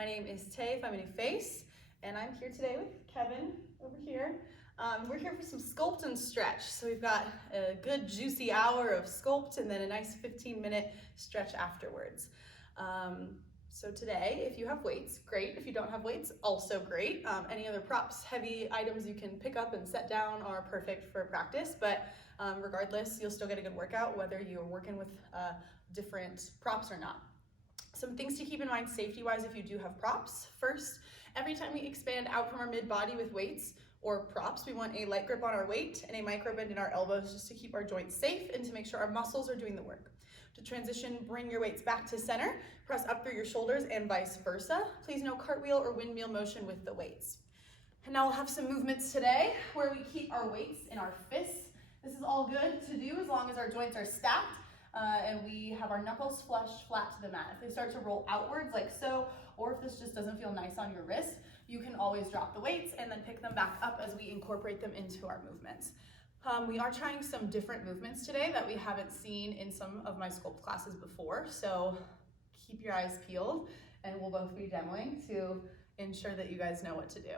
My name is Tay, if I'm any face, and I'm here today with Kevin over here. We're here for some sculpt and stretch. So we've got a good juicy hour of sculpt and then a nice 15-minute stretch afterwards. So today, if you have weights, great. If you don't have weights, also great. Any other props, heavy items you can pick up and set down are perfect for practice, but regardless, you'll still get a good workout whether you're working with different props or not. Some things to keep in mind safety-wise if you do have props. First, every time we expand out from our mid-body with weights or props, we want a light grip on our weight and a micro bend in our elbows just to keep our joints safe and to make sure our muscles are doing the work. To transition, bring your weights back to center, press up through your shoulders and vice versa. Please no cartwheel or windmill motion with the weights. And now we'll have some movements today where we keep our weights in our fists. This is all good to do as long as our joints are stacked and we have our knuckles flush flat to the mat. If they start to roll outwards like so, or if this just doesn't feel nice on your wrist, you can always drop the weights and then pick them back up as we incorporate them into our movements. We are trying some different movements today that we haven't seen in some of my sculpt classes before, so keep your eyes peeled and we'll both be demoing to ensure that you guys know what to do.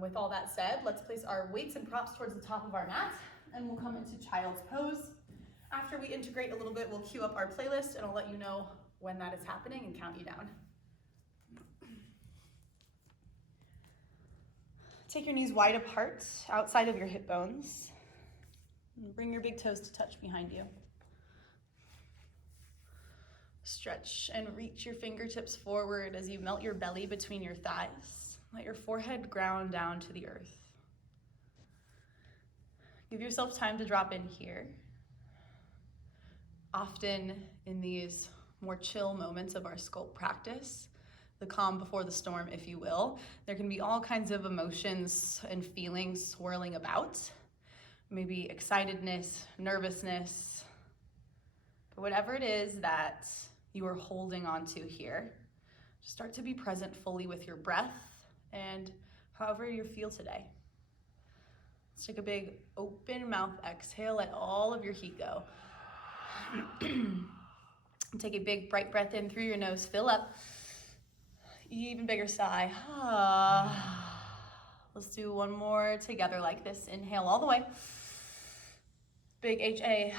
With all that said, let's place our weights and props towards the top of our mat and we'll come into child's pose. After we integrate a little bit, we'll cue up our playlist and I'll let you know when that is happening and count you down. Take your knees wide apart, outside of your hip bones. And bring your big toes to touch behind you. Stretch and reach your fingertips forward as you melt your belly between your thighs. Let your forehead ground down to the earth. Give yourself time to drop in here. Often in these more chill moments of our sculpt practice, the calm before the storm, if you will, there can be all kinds of emotions and feelings swirling about. Maybe excitedness, nervousness, but whatever it is that you are holding on to here, just start to be present fully with your breath and however you feel today. Let's take a big open mouth exhale, let all of your heat go. Take a big bright breath in through your nose, fill up. Even bigger sigh. Let's do one more together like this. Inhale all the way. Big HA.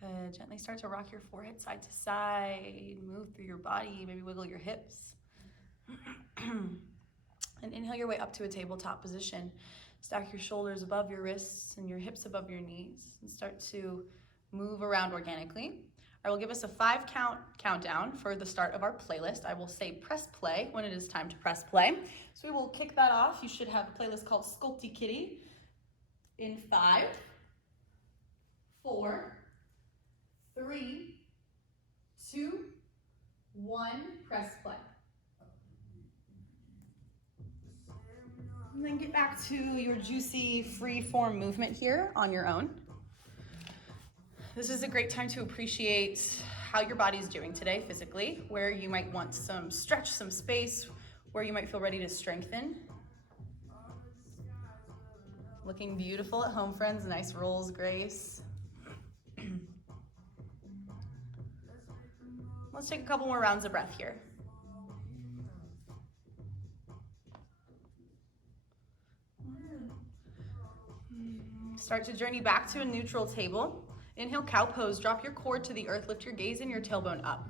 Good. Gently start to rock your forehead side to side. Move through your body. Maybe wiggle your hips. And inhale your way up to a tabletop position. Stack your shoulders above your wrists and your hips above your knees and start to move around organically. I will give us a 5-count countdown for the start of our playlist. I will say press play when it is time to press play. So we will kick that off. You should have a playlist called Sculpty Kitty in 5, 4, 3, 2, 1, press play. And then get back to your juicy free form movement here on your own. This is a great time to appreciate how your body's doing today physically, where you might want some stretch, some space, where you might feel ready to strengthen. Looking beautiful at home, friends. Nice rolls, Grace. Let's take a couple more rounds of breath here. Start to journey back to a neutral table. Inhale, cow pose. Drop your core to the earth. Lift your gaze and your tailbone up.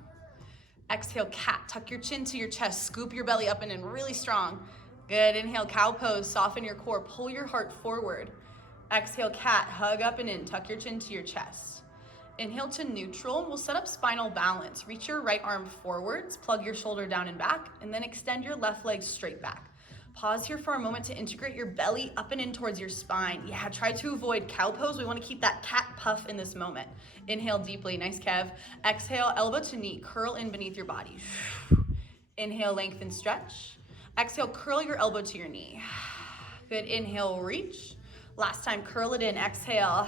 Exhale, cat. Tuck your chin to your chest. Scoop your belly up and in really strong. Good. Inhale, cow pose. Soften your core. Pull your heart forward. Exhale, cat. Hug up and in. Tuck your chin to your chest. Inhale to neutral. We'll set up spinal balance. Reach your right arm forwards. Plug your shoulder down and back. And then extend your left leg straight back. Pause here for a moment to integrate your belly up and in towards your spine. Yeah, try to avoid cow pose. We want to keep that cat puff in this moment. Inhale deeply. Nice, Kev. Exhale, elbow to knee. Curl in beneath your body. Inhale, lengthen, stretch. Exhale, curl your elbow to your knee. Good. Inhale, reach. Last time, curl it in. Exhale.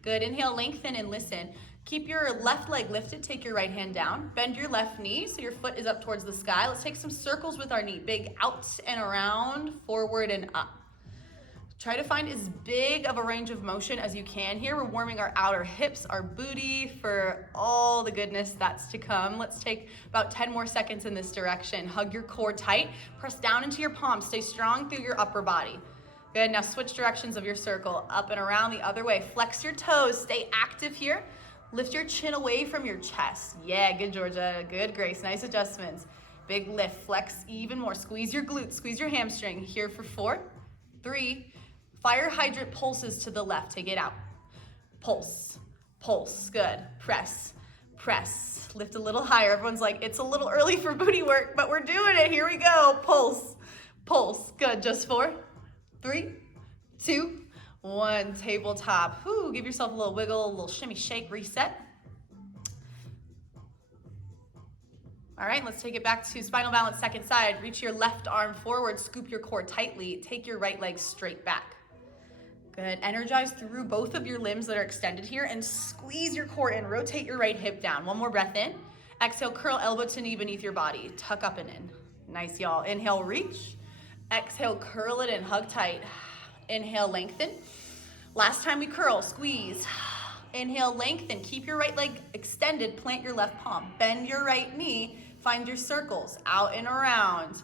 Good. Inhale, lengthen and listen. Keep your left leg lifted, take your right hand down. Bend your left knee so your foot is up towards the sky. Let's take some circles with our knee. Big out and around, forward and up. Try to find as big of a range of motion as you can here. We're warming our outer hips, our booty for all the goodness that's to come. Let's take about 10 more seconds in this direction. Hug your core tight, press down into your palms, stay strong through your upper body. Good, now switch directions of your circle, up and around the other way. Flex your toes, stay active here. Lift your chin away from your chest. Yeah, good Georgia, good Grace, nice adjustments. Big lift, flex even more. Squeeze your glutes, squeeze your hamstring. Here for 4, 3, fire hydrant pulses to the left, take it out. Pulse, pulse, good. Press, press, lift a little higher. Everyone's like, it's a little early for booty work, but we're doing it. Here we go. Pulse, pulse, good. Just 4, 3, 2, 1. Tabletop. Whew, give yourself a little wiggle, a little shimmy shake, reset. All right, let's take it back to spinal balance, second side. Reach your left arm forward, scoop your core tightly, take your right leg straight back. Good, energize through both of your limbs that are extended here and squeeze your core in, rotate your right hip down. One more breath in. Exhale, curl elbow to knee beneath your body, tuck up and in. Nice, y'all. Inhale, reach. Exhale, curl it in, hug tight. Inhale, lengthen. Last time we curl, squeeze. Inhale, lengthen. Keep your right leg extended, plant your left palm. Bend your right knee, find your circles, out and around.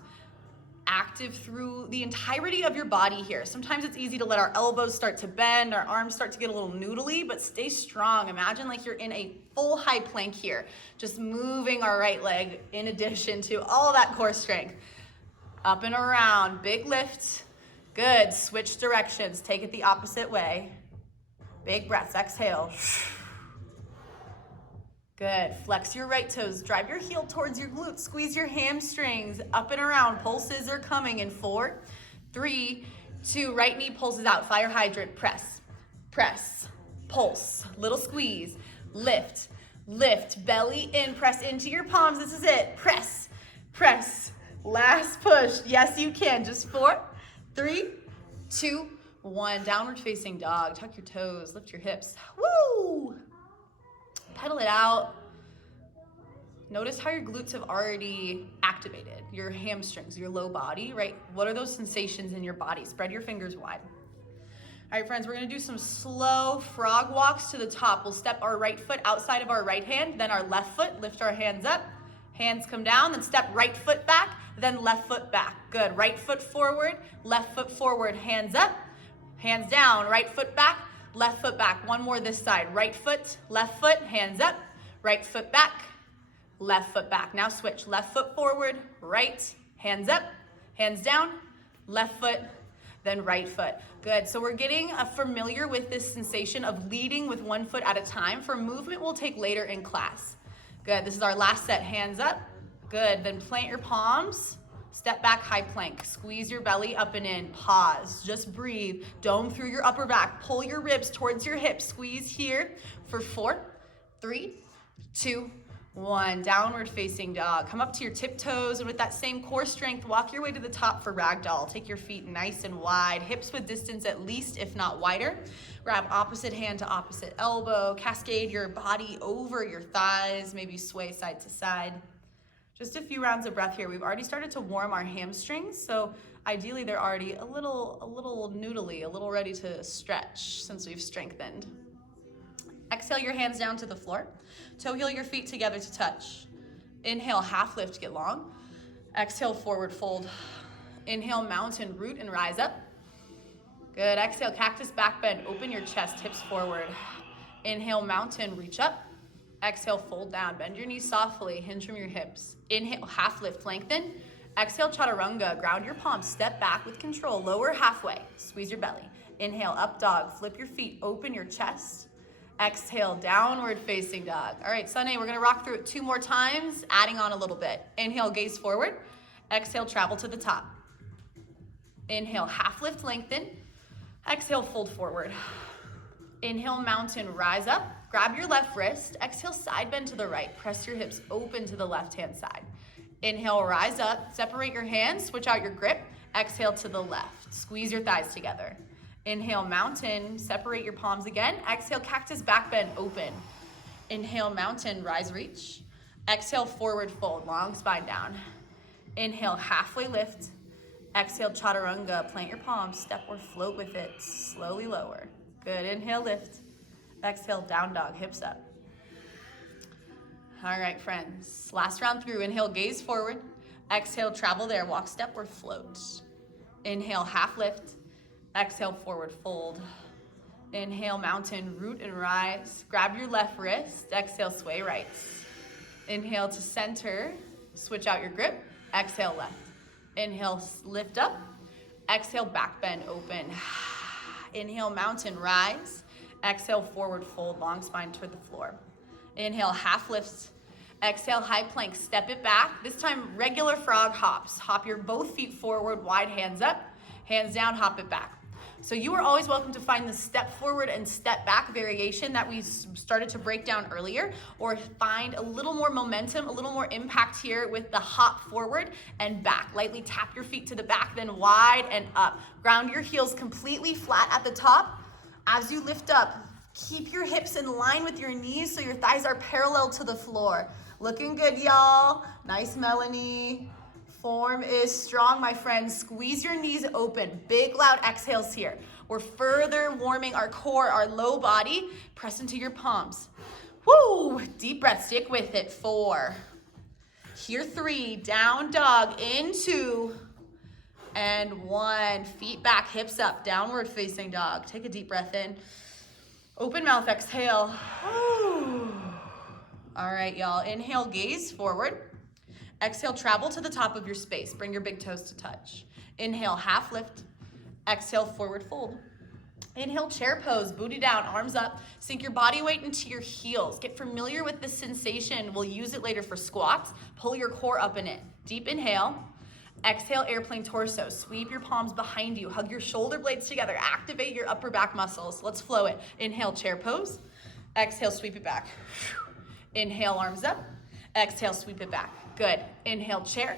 Active through the entirety of your body here. Sometimes it's easy to let our elbows start to bend, our arms start to get a little noodly, but stay strong. Imagine like you're in a full high plank here, just moving our right leg in addition to all that core strength. Up and around, big lift. Good, switch directions, take it the opposite way. Big breaths, exhale. Good, flex your right toes, drive your heel towards your glutes, squeeze your hamstrings, up and around, pulses are coming in 4, 3, 2, right knee pulses out, fire hydrant, press, press, pulse, little squeeze, lift, lift, belly in, press into your palms, this is it, press, press, last push, yes you can, just 4, 3, 2, 1, downward facing dog, tuck your toes, lift your hips, woo! Pedal it out. Notice how your glutes have already activated, your hamstrings, your low body, right? What are those sensations in your body? Spread your fingers wide. All right, friends, we're gonna do some slow frog walks to the top. We'll step our right foot outside of our right hand, then our left foot, lift our hands up, hands come down, then step right foot back, then left foot back. Good, right foot forward, hands up, hands down, right foot back, left foot back. One more this side. Right foot, left foot, hands up. Right foot back, left foot back. Now switch. Left foot forward, right, hands up, hands down, left foot, then right foot. Good. So we're getting familiar with this sensation of leading with one foot at a time. For movement, we'll take later in class. Good. This is our last set. Hands up. Good. Then plant your palms. Step back, high plank. Squeeze your belly up and in. Pause. Just breathe. Dome through your upper back. Pull your ribs towards your hips. Squeeze here for 4, 3, 2, 1. Downward facing dog. Come up to your tiptoes, and with that same core strength, walk your way to the top for ragdoll. Take your feet nice and wide. Hips with distance at least, if not wider. Grab opposite hand to opposite elbow. Cascade your body over your thighs. Maybe sway side to side. Just a few rounds of breath here. We've already started to warm our hamstrings, so ideally they're already a little noodly, a little ready to stretch since we've strengthened. Exhale your hands down to the floor. Toe heel your feet together to touch. Inhale, half lift, get long. Exhale, forward fold. Inhale, mountain, root and rise up. Good, exhale, cactus back bend, open your chest, hips forward. Inhale, mountain, reach up. Exhale, fold down, bend your knees softly, hinge from your hips. Inhale, half lift, lengthen. Exhale, chaturanga, ground your palms, step back with control, lower halfway, squeeze your belly. Inhale, up dog, flip your feet, open your chest. Exhale, downward facing dog. All right, Sunday, we're gonna rock through it 2 more times, adding on a little bit. Inhale, gaze forward. Exhale, travel to the top. Inhale, half lift, lengthen. Exhale, fold forward. Inhale, mountain, rise up. Grab your left wrist. Exhale, side bend to the right. Press your hips open to the left-hand side. Inhale, rise up. Separate your hands. Switch out your grip. Exhale to the left. Squeeze your thighs together. Inhale, mountain. Separate your palms again. Exhale, cactus back bend, open. Inhale, mountain, rise, reach. Exhale, forward fold, long spine down. Inhale, halfway lift. Exhale, Chaturanga. Plant your palms, step or float with it. Slowly lower. Good, inhale, lift. Exhale, down dog, hips up. All right, friends. Last round through. Inhale, gaze forward. Exhale, travel there. Walk, step, or float. Inhale, half lift. Exhale, forward fold. Inhale, mountain, root and rise. Grab your left wrist. Exhale, sway right. Inhale to center. Switch out your grip. Exhale, left. Inhale, lift up. Exhale, back bend, open. Inhale, mountain, rise. Exhale, forward fold, long spine toward the floor. Inhale, half lifts. Exhale, high plank, step it back. This time, regular frog hops. Hop your both feet forward, wide hands up, hands down, hop it back. So you are always welcome to find the step forward and step back variation that we started to break down earlier, or find a little more momentum, a little more impact here with the hop forward and back. Lightly tap your feet to the back, then wide and up. Ground your heels completely flat at the top. As you lift up, keep your hips in line with your knees so your thighs are parallel to the floor. Looking good, y'all. Nice, Melanie. Form is strong, my friends. Squeeze your knees open. Big, loud exhales here. We're further warming our core, our low body. Press into your palms. Woo! Deep breath, stick with it. 4. Here, 3. Down dog, in 2. And 1. Feet back, hips up. Downward facing dog. Take a deep breath in. Open mouth, exhale. Woo. All right, y'all. Inhale, gaze forward. Exhale, travel to the top of your space. Bring your big toes to touch. Inhale, half lift. Exhale, forward fold. Inhale, chair pose, booty down, arms up. Sink your body weight into your heels. Get familiar with this sensation. We'll use it later for squats. Pull your core up in it. Deep inhale. Exhale, airplane torso. Sweep your palms behind you. Hug your shoulder blades together. Activate your upper back muscles. Let's flow it. Inhale, chair pose. Exhale, sweep it back. Inhale, arms up. Exhale, sweep it back. Good. Inhale, chair.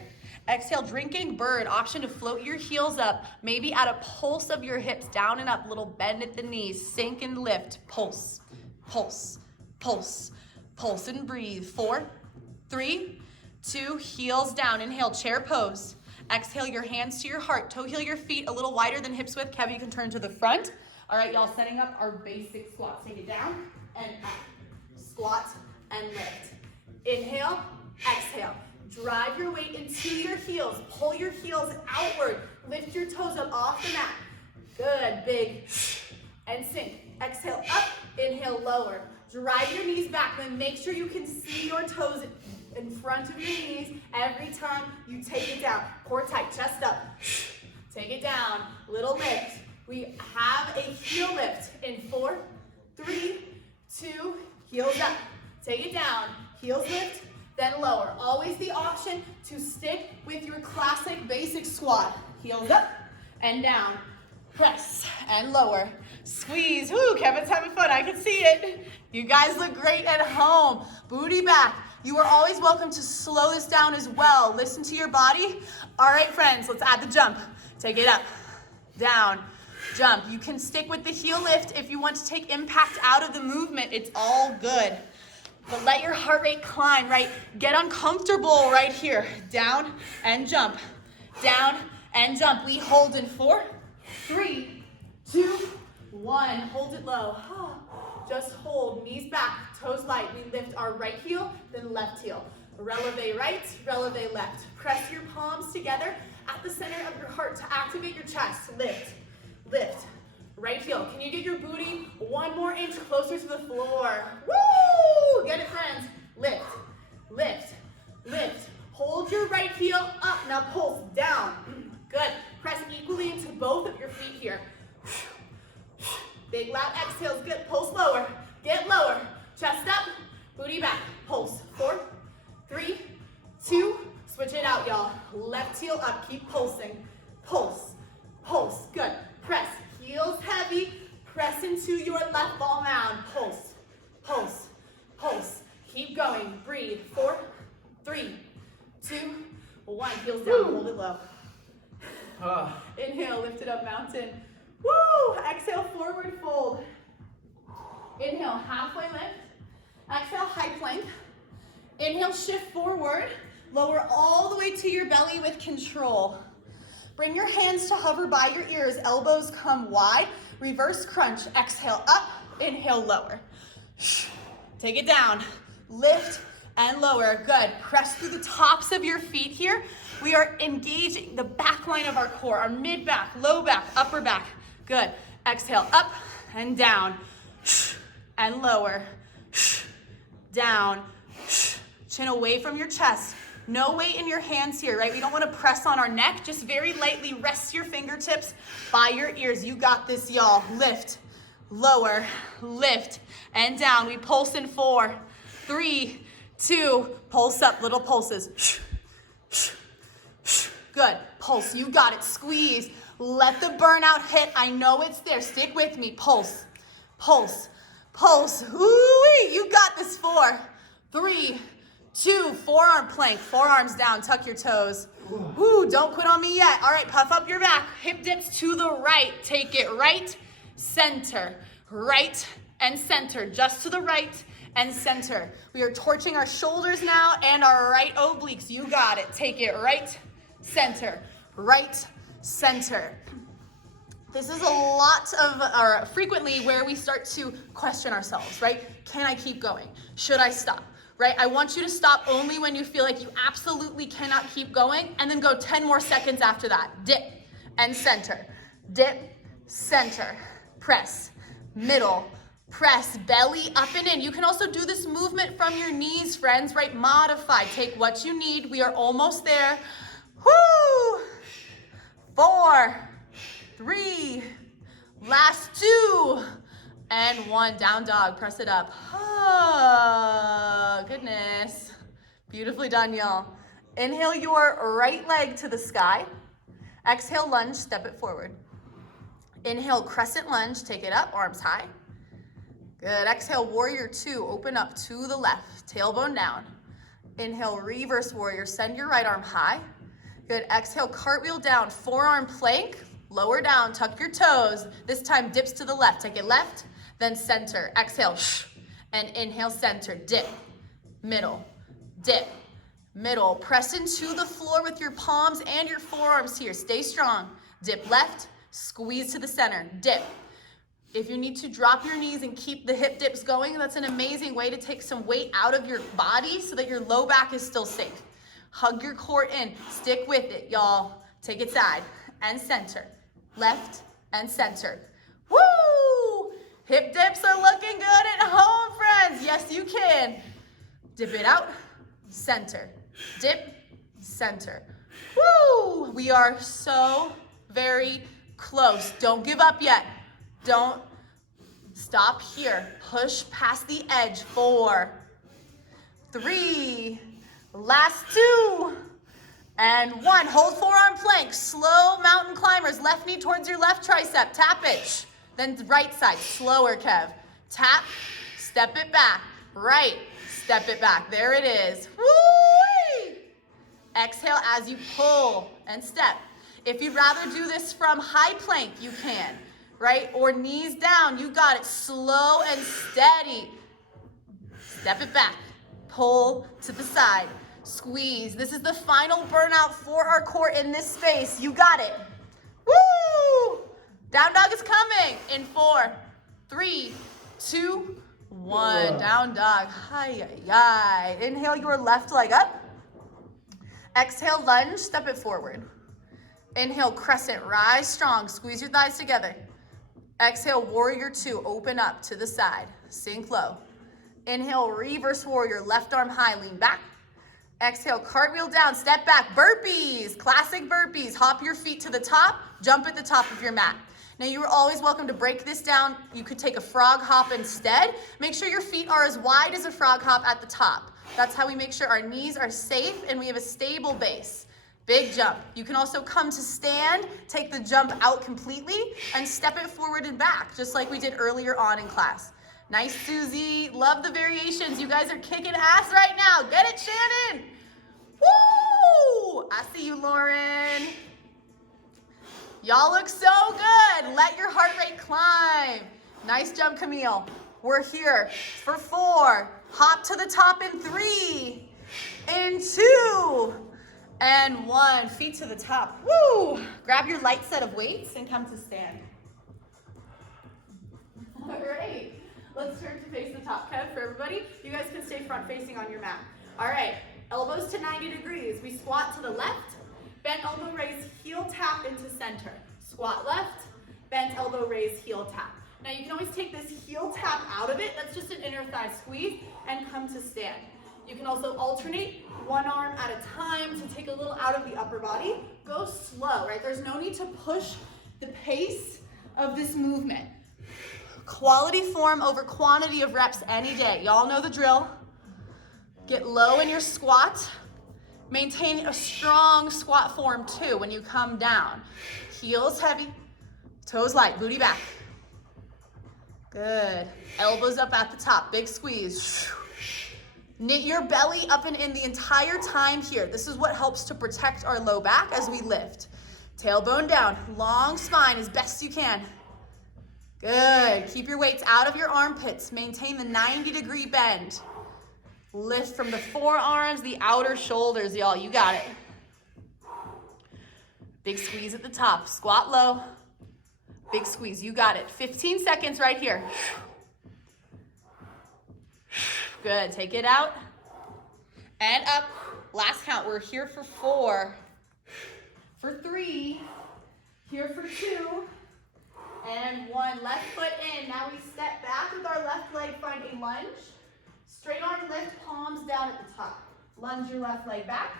Exhale, drinking bird. Option to float your heels up. Maybe add a pulse of your hips down and up. Little bend at the knees. Sink and lift. Pulse, pulse, pulse, pulse and breathe. 4, 3, 2, heels down. Inhale, chair pose. Exhale, your hands to your heart. Toe heel your feet a little wider than hips width. Kevin, you can turn to the front. All right, y'all, setting up our basic squats. Take it down and up. Squat and lift. Inhale, exhale. Drive your weight into your heels. Pull your heels outward. Lift your toes up off the mat. Good, big, and sink. Exhale, up, inhale, lower. Drive your knees back, then make sure you can see your toes in front of your knees every time you take it down. Core tight, chest up. Take it down, little lift. We have a heel lift in 4, 3, 2, heels up. Take it down, heels lift, then lower. Always the option to stick with your classic basic squat. Heels up and down. Press and lower. Squeeze. Woo, Kevin's having fun. I can see it. You guys look great at home. Booty back. You are always welcome to slow this down as well. Listen to your body. All right, friends, let's add the jump. Take it up, down, jump. You can stick with the heel lift if you want to take impact out of the movement. It's all good. But let your heart rate climb, right? Get uncomfortable right here. Down and jump. Down and jump. We hold in 4, 3, 2, 1. Hold it low. Just hold. Knees back, toes light. We lift our right heel, then left heel. Releve right, releve left. Press your palms together at the center of your heart to activate your chest. Lift, lift. Right heel. Can you get your booty 1 more inch closer to the floor? Woo! Get it, friends. Lift, lift, lift. Hold your right heel up. Now pulse down. Good. Press equally into both of your feet here. Big loud exhales. Good. Pulse lower. Get lower. Chest up. Booty back. Pulse. 4, 3, 2. Switch it out, y'all. Left heel up. Keep pulsing. Pulse. Pulse. Good. Press. Heels heavy, press into your left ball mound. Pulse, pulse, pulse. Keep going, breathe. 4, 3, 2, 1. Heels down, hold it low. Inhale, lift it up, mountain. Woo! Exhale, forward fold. Inhale, halfway lift. Exhale, high plank. Inhale, shift forward. Lower all the way to your belly with control. Bring your hands to hover by your ears. Elbows come wide. Reverse crunch. Exhale up. Inhale, lower. Take it down. Lift and lower. Good. Press through the tops of your feet here. We are engaging the back line of our core, our mid back, low back, upper back. Good. Exhale up and down and lower. Down. Chin away from your chest. No weight in your hands here, right? We don't want to press on our neck. Just very lightly rest your fingertips by your ears. You got this, y'all. Lift, lower, lift, and down. We pulse in 4, 3, 2, pulse up, little pulses. Good. Pulse. You got it. Squeeze. Let the burnout hit. I know it's there. Stick with me. Pulse. Pulse. Pulse. Ooh-wee. You got this. 4, 3, 2, forearm plank. Forearms down. Tuck your toes. Ooh, don't quit on me yet. All right, puff up your back. Hip dips to the right. Take it right, center, right, and center. Just to the right and center. We are torching our shoulders now and our right obliques. You got it. Take it right, center, right, center. This is a lot of, or frequently where we start to question ourselves, right? Can I keep going? Should I stop? Right? I want you to stop only when you feel like you absolutely cannot keep going, and then go 10 more seconds after that. Dip and center. Dip, center. Press, middle, press, belly up and in. You can also do this movement from your knees, friends, right? Modify. Take what you need. We are almost there. Woo! 4, 3, last 2, and 1. Down dog. Press it up. Oh, goodness. Beautifully done, y'all. Inhale your right leg to the sky. Exhale, lunge, step it forward. Inhale, crescent lunge, take it up, arms high. Good. Exhale, warrior 2, open up to the left, tailbone down. Inhale, reverse warrior, send your right arm high. Good. Exhale, cartwheel down, forearm plank, lower down, tuck your toes. This time dips to the left. Take it left, then center. Exhale, and inhale, center. Dip, middle, dip, middle. Press into the floor with your palms and your forearms here. Stay strong. Dip left, squeeze to the center. Dip. If you need to drop your knees and keep the hip dips going, that's an amazing way to take some weight out of your body so that your low back is still safe. Hug your core in. Stick with it, y'all. Take it side and center. Left and center. Woo! Hip dips are looking good at home, friends. Yes, you can. Dip it out, center. Dip, center. Woo! We are so very close. Don't give up yet. Don't stop here. Push past the edge. 4, 3, last 2, and 1. Hold forearm plank. Slow mountain climbers. Left knee towards your left tricep. Tap it. Then right side. Slower, Kev. Tap. Step it back. Right. Step it back. There it is. Woo! Exhale as you pull and step. If you'd rather do this from high plank, you can. Right? Or knees down. You got it. Slow and steady. Step it back. Pull to the side. Squeeze. This is the final burnout for our core in this space. You got it. Woo! Down dog is coming in 4, 3, 2, 1. Down dog. Hi, hi. Inhale your left leg up. Exhale, lunge. Step it forward. Inhale, crescent. Rise strong. Squeeze your thighs together. Exhale, warrior 2. Open up to the side. Sink low. Inhale, reverse warrior. Left arm high. Lean back. Exhale, cartwheel down, step back, burpees, classic burpees. Hop your feet to the top, jump at the top of your mat. Now you are always welcome to break this down. You could take a frog hop instead. Make sure your feet are as wide as a frog hop at the top. That's how we make sure our knees are safe and we have a stable base. Big jump. You can also come to stand, take the jump out completely, and step it forward and back, just like we did earlier on in class. Nice, Susie. Love the variations. You guys are kicking ass right now. Get it, Shannon? Woo! I see you, Lauren. Y'all look so good. Let your heart rate climb. Nice jump, Camille. We're here for 4. Hop to the top in 3, in 2, And 1, feet to the top. Woo! Grab your light set of weights and come to stand. All right, let's turn to face the top. Kev, for everybody, you guys can stay front facing on your mat. All right, elbows to 90 degrees. We squat to the left, bent elbow raise, heel tap into center. Squat left, bent elbow raise, heel tap. Now you can always take this heel tap out of it. That's just an inner thigh squeeze, and come to stand. You can also alternate one arm at a time to take a little out of the upper body. Go slow, right? There's no need to push the pace of this movement. Quality form over quantity of reps any day. Y'all know the drill. Get low in your squat. Maintain a strong squat form too when you come down. Heels heavy, toes light, booty back. Good. Elbows up at the top, big squeeze. Knit your belly up and in the entire time here. This is what helps to protect our low back as we lift. Tailbone down, long spine as best you can. Good. Keep your weights out of your armpits. Maintain the 90-degree bend. Lift from the forearms, the outer shoulders, y'all. You got it. Big squeeze at the top. Squat low. Big squeeze. You got it. 15 seconds right here. Good. Take it out and up. Last count. We're here for 4, for 3, here for 2, and 1. Left foot in. Now we step back with our left leg, find a lunge. Straight arm lift, palms down at the top. Lunge your left leg back.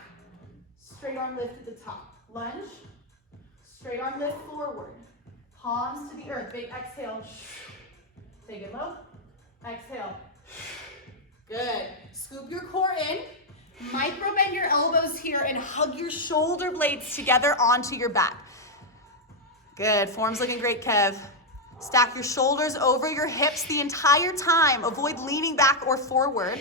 Straight arm lift at the top. Lunge. Straight arm lift forward. Palms to the earth. Big exhale. Take it low. Exhale. Good. Scoop your core in. Micro bend your elbows here and hug your shoulder blades together onto your back. Good. Form's looking great, Kev. Stack your shoulders over your hips the entire time. Avoid leaning back or forward.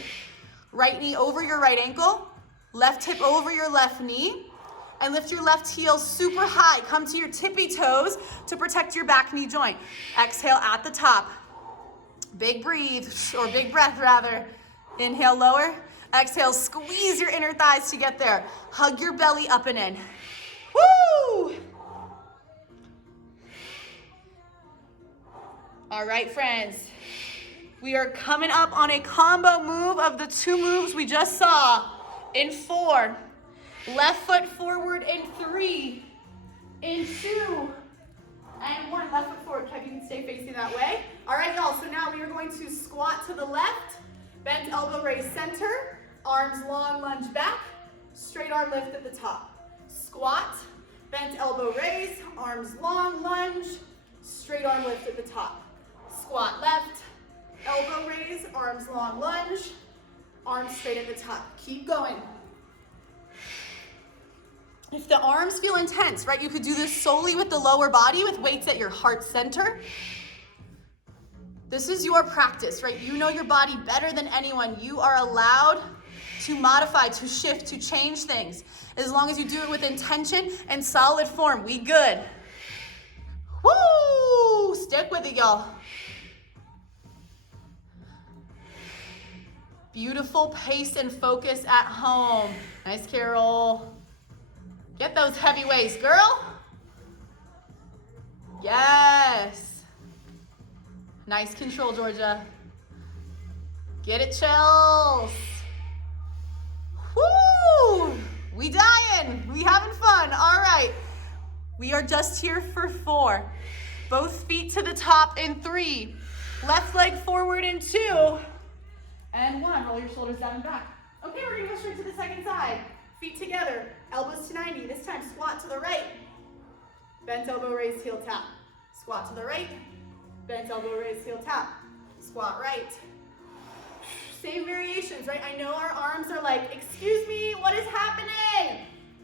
Right knee over your right ankle. Left hip over your left knee. And lift your left heel super high. Come to your tippy toes to protect your back knee joint. Exhale at the top. Big breathe, or big breath rather. Inhale, lower. Exhale, squeeze your inner thighs to get there. Hug your belly up and in. Woo! All right, friends. We are coming up on a combo move of the 2 moves we just saw in 4. Left foot forward in 3, in 2, and 1. Left foot forward. Kev, you can stay facing that way. All right, y'all. So now we are going to squat to the left, bent elbow raise center, arms long, lunge back, straight arm lift at the top. Squat, bent elbow raise, arms long, lunge, straight arm lift at the top. Squat left, elbow raise, arms long, lunge, arms straight at the top. Keep going. If the arms feel intense, right, you could do this solely with the lower body with weights at your heart center. This is your practice, right? You know your body better than anyone. You are allowed to modify, to shift, to change things. As long as you do it with intention and solid form, we good. Woo! Stick with it, y'all. Beautiful pace and focus at home. Nice, Carol. Get those heavy weights, girl. Yes. Nice control, Georgia. Get it, Chels. Woo! We dying. We having fun. All right. We are just here for 4. Both feet to the top in 3. Left leg forward in 2. And 1. Roll your shoulders down and back. Okay, we're gonna go straight to the second side. Feet together, elbows to 90. This time, squat to the right. Bent elbow, raise, heel tap. Squat to the right. Bent elbow, raise, heel tap. Squat right. Same variations, right? I know our arms are like, excuse me, what is happening?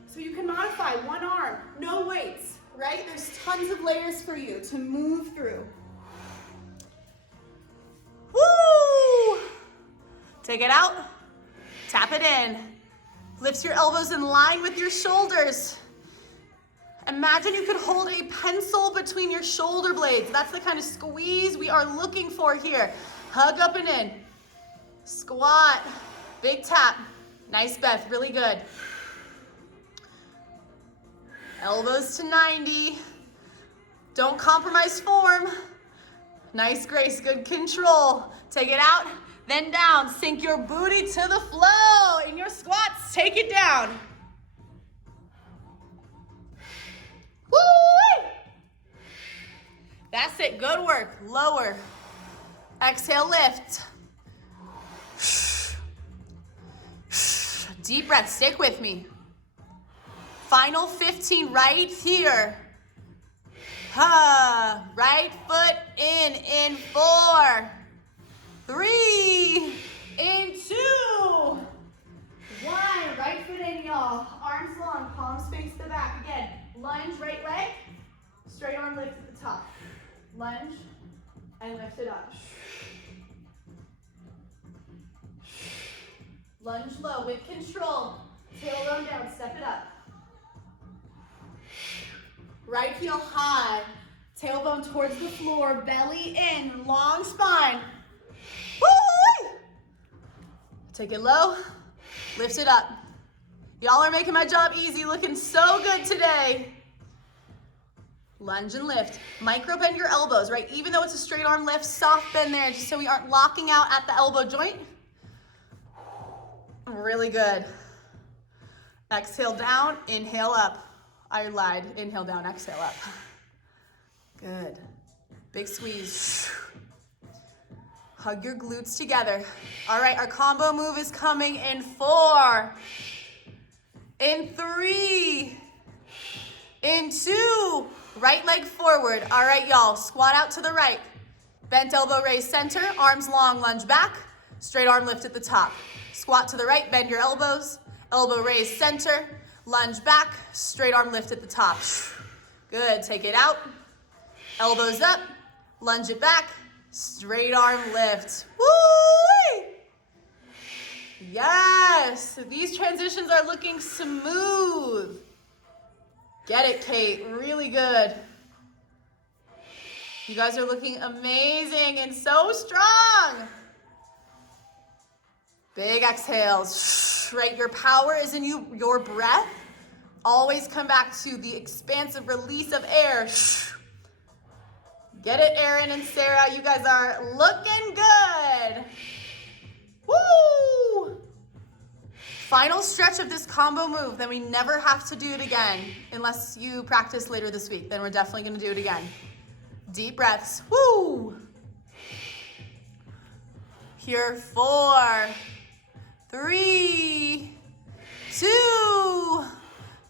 So you can modify one arm, no weights, right? There's tons of layers for you to move through. Woo! Take it out, tap it in. Lift your elbows in line with your shoulders. Imagine you could hold a pencil between your shoulder blades. That's the kind of squeeze we are looking for here. Hug up and in. Squat. Big tap. Nice, Beth. Really good. Elbows to 90. Don't compromise form. Nice grace, good control. Take it out, then down. Sink your booty to the flow. In your squats, take it down. Woo! That's it, good work. Lower. Exhale, lift. Deep breath, stick with me. Final 15 right here. Right foot in 4, 3, in 2, 1. Right foot in, y'all. Arms long, palms face the back. Again, lunge, right leg, straight arm lift at the top. Lunge and lift it up. Lunge low with control. Tailbone down, step it up. Right heel high, tailbone towards the floor, belly in, long spine. Woo! Take it low, lift it up. Y'all are making my job easy, looking so good today. Lunge and lift. Micro bend your elbows, right? Even though it's a straight arm lift, soft bend there, just so we aren't locking out at the elbow joint. Really good. Exhale down, inhale up. I lied. Inhale down, exhale up. Good. Big squeeze. Hug your glutes together. All right, our combo move is coming in 4, in 3, in 2. Right leg forward. All right, y'all. Squat out to the right. Bent elbow raise center. Arms long, lunge back. Straight arm lift at the top. Squat to the right, bend your elbows. Elbow raise center. Lunge back, straight arm lift at the top. Good, take it out. Elbows up, lunge it back, straight arm lift. Woo! Yes, these transitions are looking smooth. Get it, Kate, really good. You guys are looking amazing and so strong. Big exhales. Right, your power is in your breath. Always come back to the expansive release of air. Get it, Erin and Sarah. You guys are looking good. Woo! Final stretch of this combo move. Then we never have to do it again unless you practice later this week. Then we're definitely going to do it again. Deep breaths. Woo! Here, 4, 3, 2.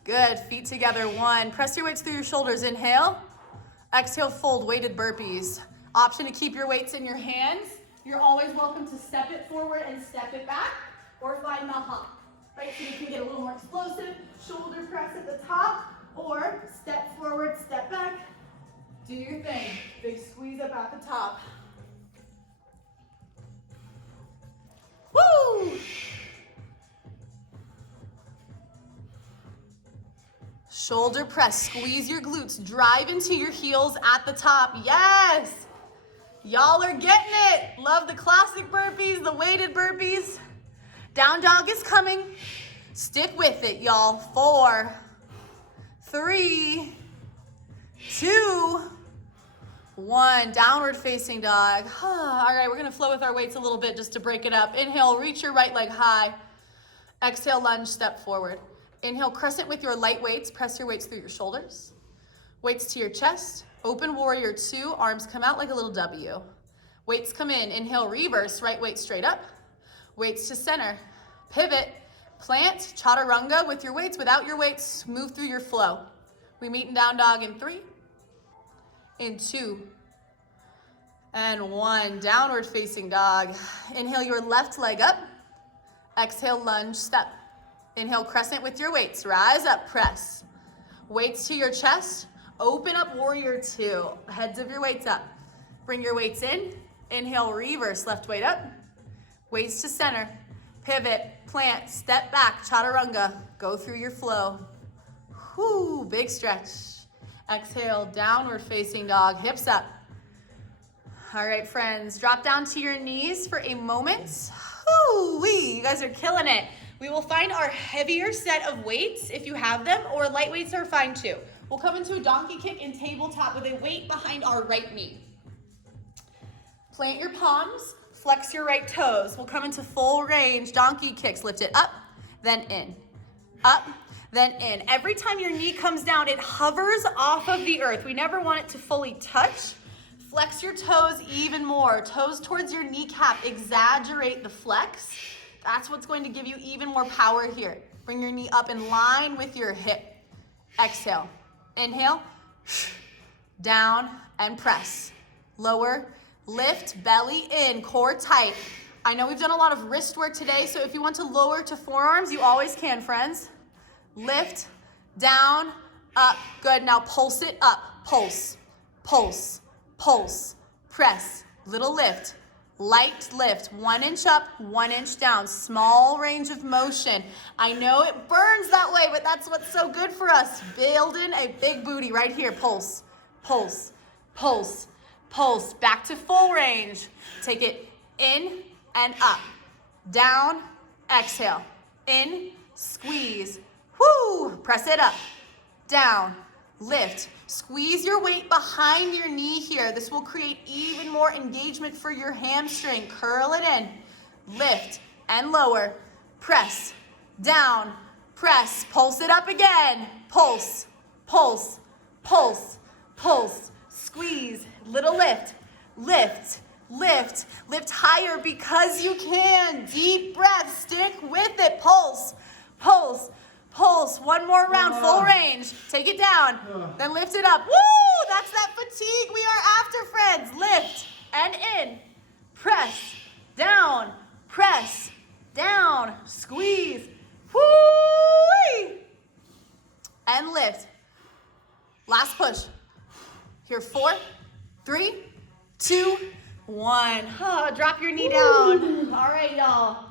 Good, feet together, 1. Press your weights through your shoulders, inhale. Exhale, fold, weighted burpees. Option to keep your weights in your hands. You're always welcome to step it forward and step it back, or find the hop. Right, so you can get a little more explosive, shoulder press at the top, or step forward, step back. Do your thing. Big squeeze up at the top. Woo! Shoulder press, squeeze your glutes, drive into your heels at the top. Yes! Y'all are getting it. Love the classic burpees, the weighted burpees. Down dog is coming. Stick with it, y'all. 4, 3, 2, 1. Downward facing dog. All right, we're gonna flow with our weights a little bit just to break it up. Inhale, reach your right leg high. Exhale, lunge, step forward. Inhale, crescent with your light weights. Press your weights through your shoulders. Weights to your chest. Open warrior 2. Arms come out like a little W. Weights come in. Inhale, reverse. Right weight straight up. Weights to center. Pivot. Plant. Chaturanga with your weights. Without your weights, move through your flow. We meet in down dog in 3, in 2, and 1. Downward facing dog. Inhale your left leg up. Exhale, lunge, step. Inhale, crescent with your weights. Rise up, press. Weights to your chest. Open up warrior 2. Heads of your weights up. Bring your weights in. Inhale, reverse, left weight up. Weights to center. Pivot, plant, step back, chaturanga. Go through your flow. Whoo, big stretch. Exhale, downward facing dog, hips up. All right, friends, drop down to your knees for a moment. Whoo-wee, you guys are killing it. We will find our heavier set of weights if you have them, or light weights are fine too. We'll come into a donkey kick and tabletop with a weight behind our right knee. Plant your palms, flex your right toes. We'll come into full range donkey kicks. Lift it up, then in. Up, then in. Every time your knee comes down, it hovers off of the earth. We never want it to fully touch. Flex your toes even more. Toes towards your kneecap. Exaggerate the flex. That's what's going to give you even more power here. Bring your knee up in line with your hip. Exhale. Inhale. Down and press. Lower. Lift. Belly in. Core tight. I know we've done a lot of wrist work today, so if you want to lower to forearms, you always can, friends. Lift. Down. Up. Good. Now pulse it up. Pulse. Pulse. Pulse, press, little lift, light lift, 1 inch up, 1 inch down, small range of motion. I know it burns that way, but that's what's so good for us. Building a big booty right here. Pulse, pulse, pulse, pulse. Back to full range. Take it in and up, down, exhale, in, squeeze, whoo, press it up, down, lift. Squeeze your weight behind your knee here. This will create even more engagement for your hamstring. Curl it in. Lift and lower. Press. Down. Press. Pulse it up again. Pulse. Pulse. Pulse. Pulse. Squeeze. Little lift. Lift. Lift. Lift higher because you can. Deep breath. Stick with it. Pulse. Pulse. Pulse, 1 more round, full range. Take it down, then lift it up. Woo, that's that fatigue we are after, friends. Lift and in, press, down, squeeze, woo, and lift. Last push. Here, 4, 3, 2, 1. Drop your knee down. All right, y'all.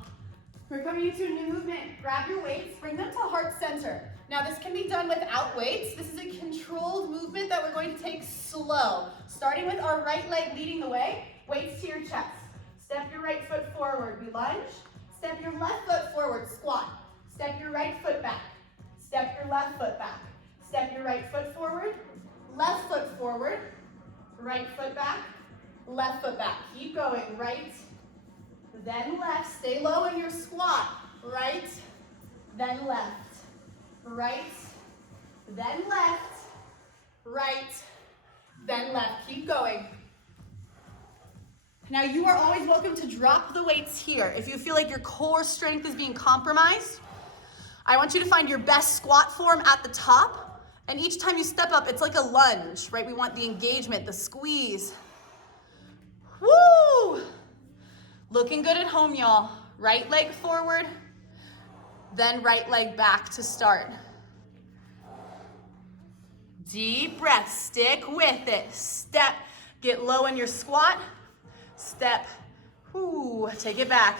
We're coming into a new movement. Grab your weights, bring them to heart center. Now this can be done without weights. This is a controlled movement that we're going to take slow. Starting with our right leg leading the way, weights to your chest. Step your right foot forward, we lunge. Step your left foot forward, squat. Step your right foot back. Step your left foot back. Step your right foot forward, left foot forward, right foot back, left foot back. Keep going, right, then left. Stay low in your squat. Right, then left. Right, then left. Right, then left. Keep going. Now you are always welcome to drop the weights here. If you feel like your core strength is being compromised, I want you to find your best squat form at the top. And each time you step up, it's like a lunge, right? We want the engagement, the squeeze. Woo! Looking good at home, y'all. Right leg forward, then right leg back to start. Deep breath, stick with it. Step, get low in your squat. Step, whoo, take it back.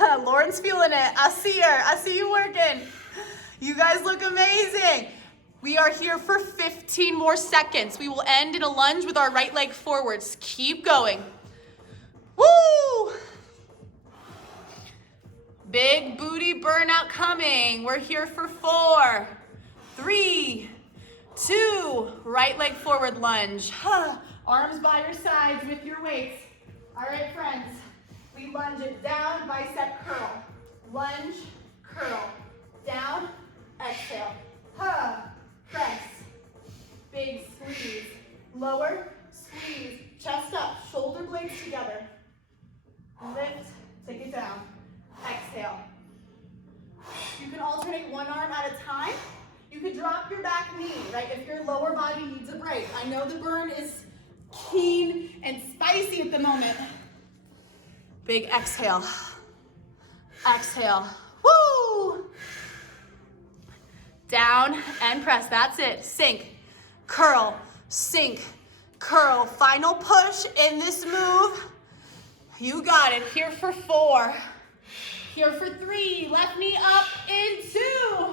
Lauren's feeling it. I see her, I see you working. You guys look amazing. We are here for 15 more seconds. We will end in a lunge with our right leg forwards. Keep going. Woo! Big booty burnout coming. We're here for 4, 3, 2, right leg forward lunge. Arms by your sides with your weights. All right, friends. We lunge it down, bicep curl. Lunge, curl. Down, exhale. Press. Big squeeze. Lower, squeeze. Chest up, shoulder blades together. Lift, take it down. Exhale. You can alternate one arm at a time. You could drop your back knee, right? If your lower body needs a break. I know the burn is keen and spicy at the moment. Big exhale. Exhale. Woo! Down and press. That's it. Sink, curl, sink, curl. Final push in this move. You got it. Here for 4. Here for 3. Left knee up in 2.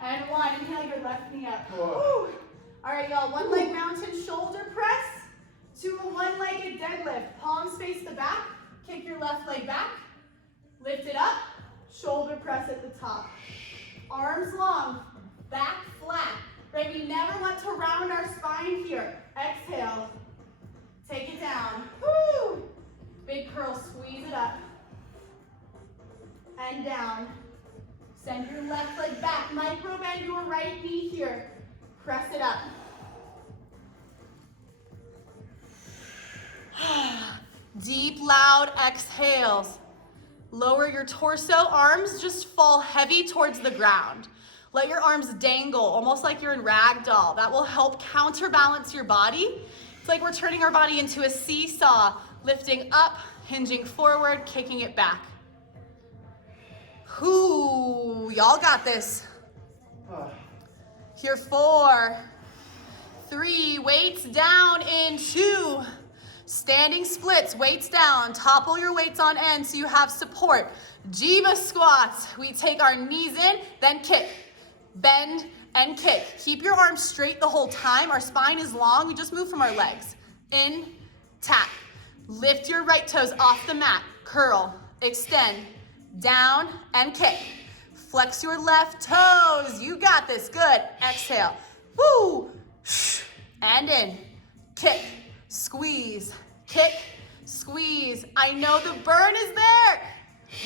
And 1. Inhale your left knee up. Woo. All right, y'all. One leg mountain shoulder press to a one-legged deadlift. Palms face the back. Kick your left leg back. Lift it up. shoulder press at the top. Arms long, back flat. Right, we never want to round our spine here. Exhale, take it down. Woo! Big curl, squeeze it up. And down. Send your left leg back. Micro bend your right knee here. Press it up. Deep, loud exhales. Lower your torso, arms just fall heavy towards the ground. Let your arms dangle, almost like you're in ragdoll. That will help counterbalance your body. It's like we're turning our body into a seesaw, lifting up, hinging forward, kicking it back. Ooh, y'all got this. Here, 4, 3, weights down in 2. Standing splits, weights down, topple your weights on end so you have support. Jiva squats, we take our knees in, then kick, bend, and kick. Keep your arms straight the whole time. Our spine is long, we just move from our legs. In, tap. Lift your right toes off the mat, curl, extend, down, and kick. Flex your left toes, you got this, good. Exhale, woo, and in, kick. Squeeze, kick, squeeze. I know the burn is there.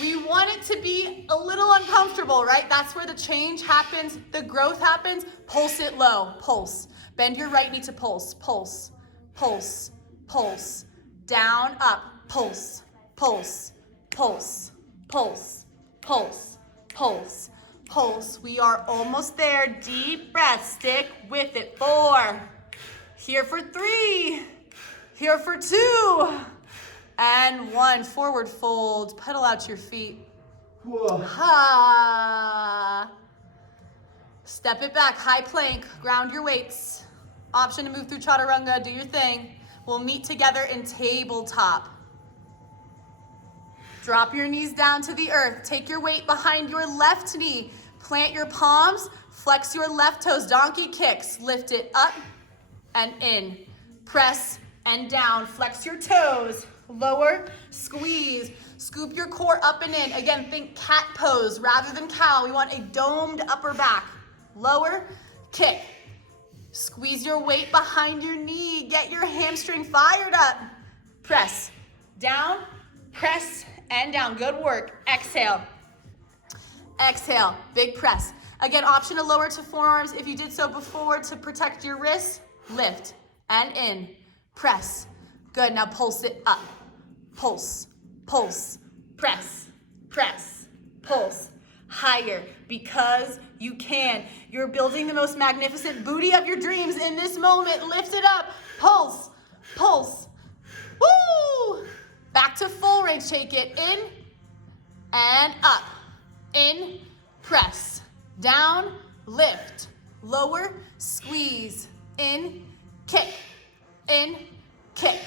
We want it to be a little uncomfortable, right? That's where the change happens, the growth happens. Pulse it low, pulse. Bend your right knee to pulse, pulse, pulse, pulse. Down, up, pulse, pulse, pulse, pulse, pulse, pulse, pulse. We are almost there. Deep breath, stick with it. 4, here for 3. Here for 2, and 1. Forward fold, pedal out your feet. Ha. Step it back, high plank, ground your weights. Option to move through Chaturanga, do your thing. We'll meet together in tabletop. Drop your knees down to the earth. Take your weight behind your left knee. Plant your palms, flex your left toes, donkey kicks. Lift it up and in. Press and down, flex your toes, lower, squeeze, scoop your core up and in. Again, think cat pose rather than cow. We want a domed upper back. Lower, kick. Squeeze your weight behind your knee. Get your hamstring fired up. Press, down, press, and down. Good work. Exhale. Exhale, big press. Again, option to lower to forearms. If you did so before to protect your wrists, lift and in. Press. Good, now pulse it up. Pulse, pulse, press, press, pulse. Higher, because you can. You're building the most magnificent booty of your dreams in this moment. Lift it up. Pulse, pulse. Woo! Back to full range. Take it in and up. In, press. Down, lift. Lower, squeeze. In, kick. In, kick.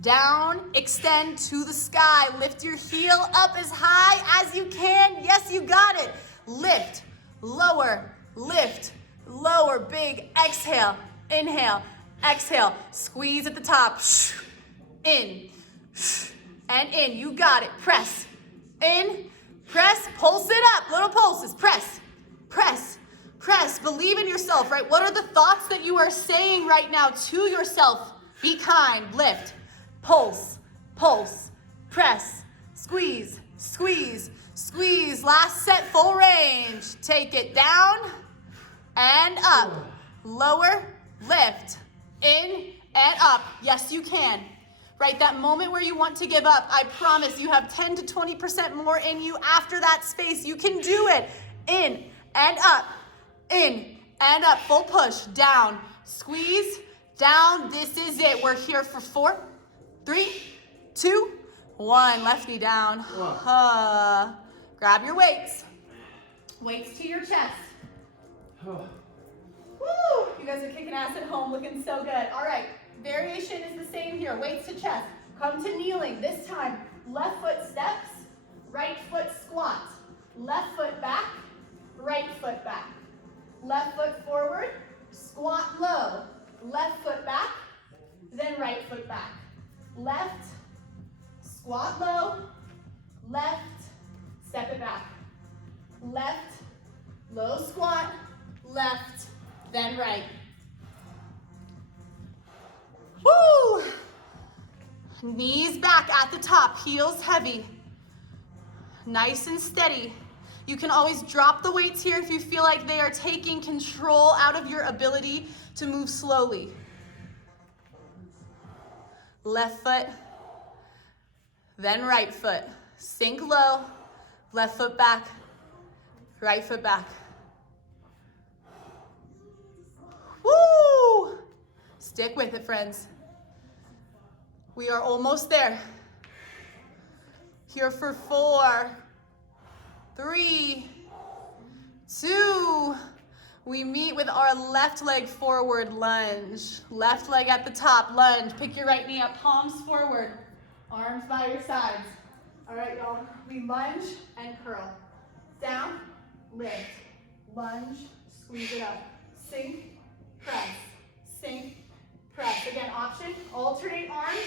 Down, extend to the sky. Lift your heel up as high as you can. Yes, you got it. Lift, lower, lift, lower. Big exhale, inhale, exhale. Squeeze at the top. In, and in. You got it. Press, in, press, pulse it up. Little pulses. Press, press, press. Believe in yourself, right? What are the thoughts that you are saying right now to yourself? Be kind. Lift. Pulse, pulse, press, squeeze, squeeze, squeeze. Last set, full range. Take it down and up. Lower, lift, in and up. Yes, you can. Right, that moment where you want to give up, I promise you have 10 to 20% more in you after that space. You can do it. In and up, in and up. Full push, down, squeeze, down. This is it. We're here for 4, 3, 2, 1. Left knee down. Grab your weights. Weights to your chest. Woo! You guys are kicking ass at home, looking so good. All right, variation is the same here. Weights to chest. Come to kneeling. This time, left foot steps, right foot squat. Left foot back, right foot back. Left foot forward, squat low. Left foot back, then right foot back. Left, squat low, left, step it back. left, low squat, left, then right. Woo! Knees back at the top, heels heavy. Nice and steady. You can always drop the weights here if you feel like they are taking control out of your ability to move slowly. Left foot, then right foot. Sink low, left foot back, right foot back. Woo! Stick with it, friends. We are almost there. Here for 4, 3, 2. We meet with our left leg forward lunge. Left leg at the top, lunge. Pick your right knee up, palms forward, arms by your sides. All right, y'all, we lunge and curl. Down, lift, lunge, squeeze it up. Sink, press, sink, press. Again, option, alternate arms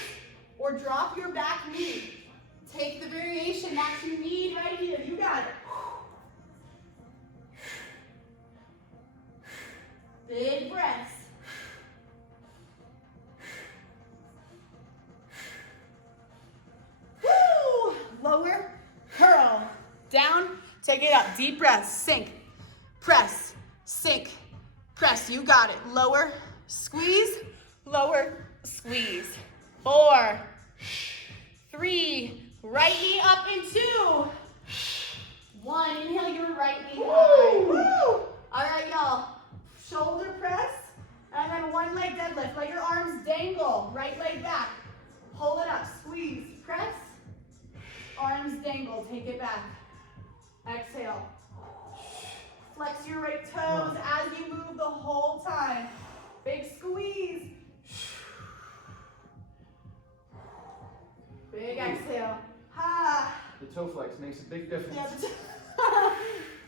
or drop your back knee. Take the variation that you need right here. You got it. Big breaths. Woo! Lower, curl. Down, take it up. Deep breaths. Sink, press, sink, press. You got it. Lower, squeeze, lower, squeeze. 4, 3, right knee up in 2. 1, inhale your right knee high. Woo! All right, y'all. Shoulder press, and then one leg deadlift. Let your arms dangle. Right leg back. Pull it up. Squeeze. Press. Arms dangle. Take it back. Exhale. Flex your right toes as you move the whole time. Big squeeze. Big exhale. Ha. The toe flex makes a big difference.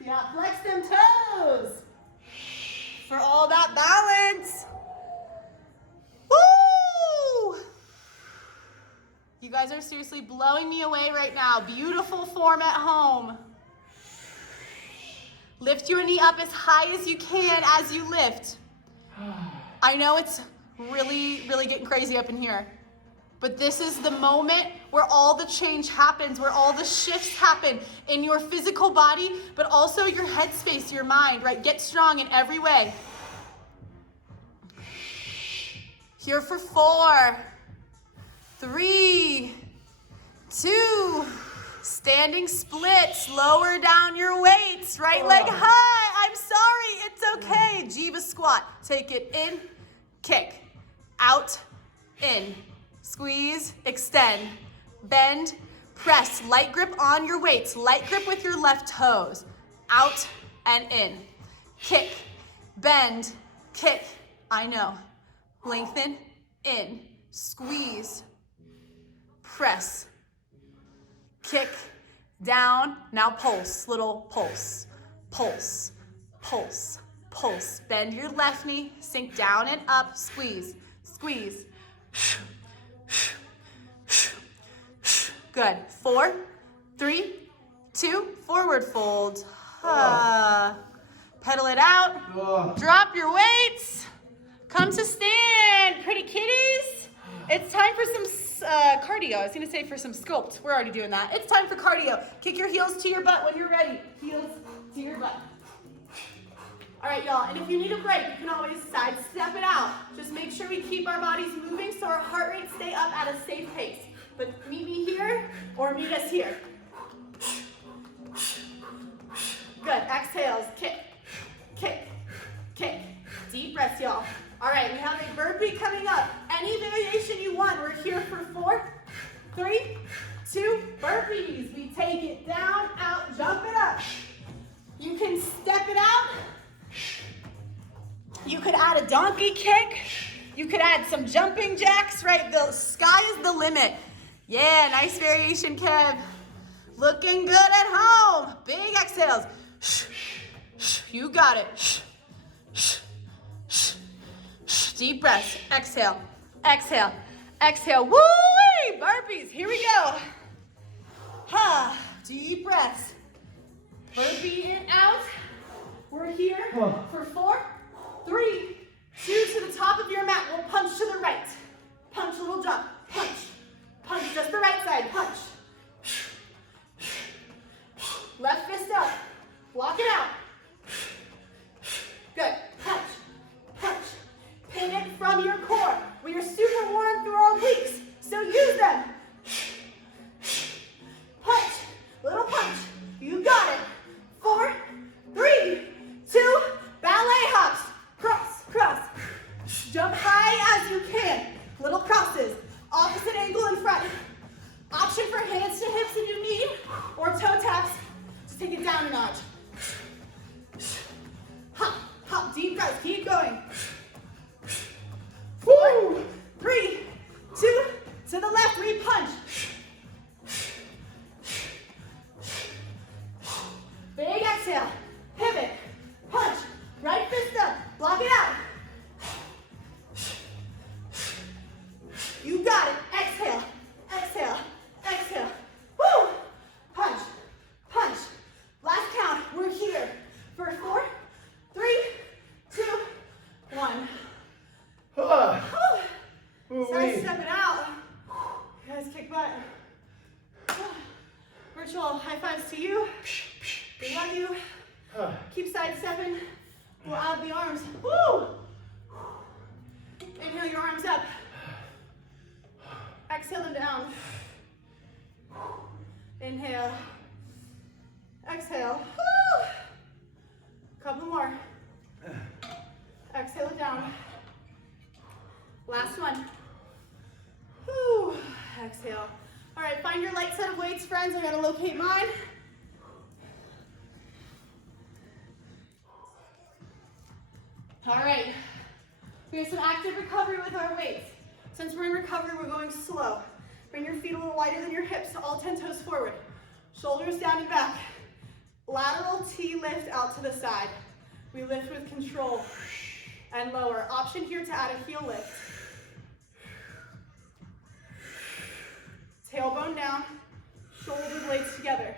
Yeah, flex them toes. For all that balance. Woo! You guys are seriously blowing me away right now. Beautiful form at home. Lift your knee up as high as you can as you lift. I know it's really, really getting crazy up in here, but this is the moment where all the change happens, where all the shifts happen in your physical body, but also your headspace, your mind, right? Get strong in every way. Here for 4, 3, 2, standing splits, lower down your weights, right leg high, I'm sorry, it's okay. Jiva squat, take it in, kick, out, in, squeeze, extend, bend, press, light grip on your weights, light grip with your left toes, out and in, kick, bend, kick, I know, lengthen, in, squeeze, press, kick, down, now pulse, little pulse, pulse, pulse, pulse. Bend your left knee, sink down and up, squeeze, squeeze. Good. 4, 3, 2, forward fold. Pedal it out. Drop your weights. Come to stand, pretty kitties. It's time for some cardio. I was going to say for some sculpt. We're already doing that. It's time for cardio. Kick your heels to your butt when you're ready. Heels to your butt. All right, y'all. And if you need a break, you can always sidestep it out. Just make sure we keep our bodies moving so our heart rate stay up at a safe pace. But meet me here or meet us here. Good. Exhales. Kick, kick, kick. Deep breaths, y'all. All right, we have a burpee coming up. Any variation you want. We're here for 4, 3, 2, burpees. We take it down, out, jump it up. You can step it out. You could add a donkey kick. You could add some jumping jacks, right? The sky is the limit. Yeah, nice variation, Kev. Looking good at home. Big exhales. You got it. Deep breaths. Exhale, exhale, exhale. Woo-wee! Burpees. Here we go. Deep breaths. Burpee in, out. We're here for 4, 3, 2 to the top of your mat. We'll punch to the right. Punch, little jump. Punch. Punch just the right side. Punch. Left fist up. Block it out. Good. Punch. Punch. Pin it from your core. We are super worn through our obliques, so use them. Punch. Little punch. You got it. 4, 3, 2, ballet hops. Cross, cross. Jump high as you can. Little crosses. Opposite ankle in front. Option for hands to hips if you need, or toe taps. Just take it down a notch. Hop, hop, deep breath. Keep going. 4, 3, 2, to the left. We punch. Big exhale. Pivot. Punch. Right fist up. Block it out. You got it. Exhale. Exhale. Exhale. Woo! Punch. Punch. Last count. We're here for 4, 3, 2, 1. Start stepping out. You guys kick butt. Virtual high fives to you. We love you. Keep side stepping. We'll add the arms. Woo! Inhale your arms up. Exhale them down. Inhale. Exhale. Woo! Couple more. Exhale it down. Last one. Woo! Exhale. All right, find your light set of weights, friends. I gotta locate mine. All right, we have some active recovery with our weights. Since we're in recovery, we're going slow. Bring your feet a little wider than your hips, all 10 toes forward. Shoulders down and back. Lateral T lift out to the side. We lift with control and lower. Option here to add a heel lift. Tailbone down, shoulder blades together.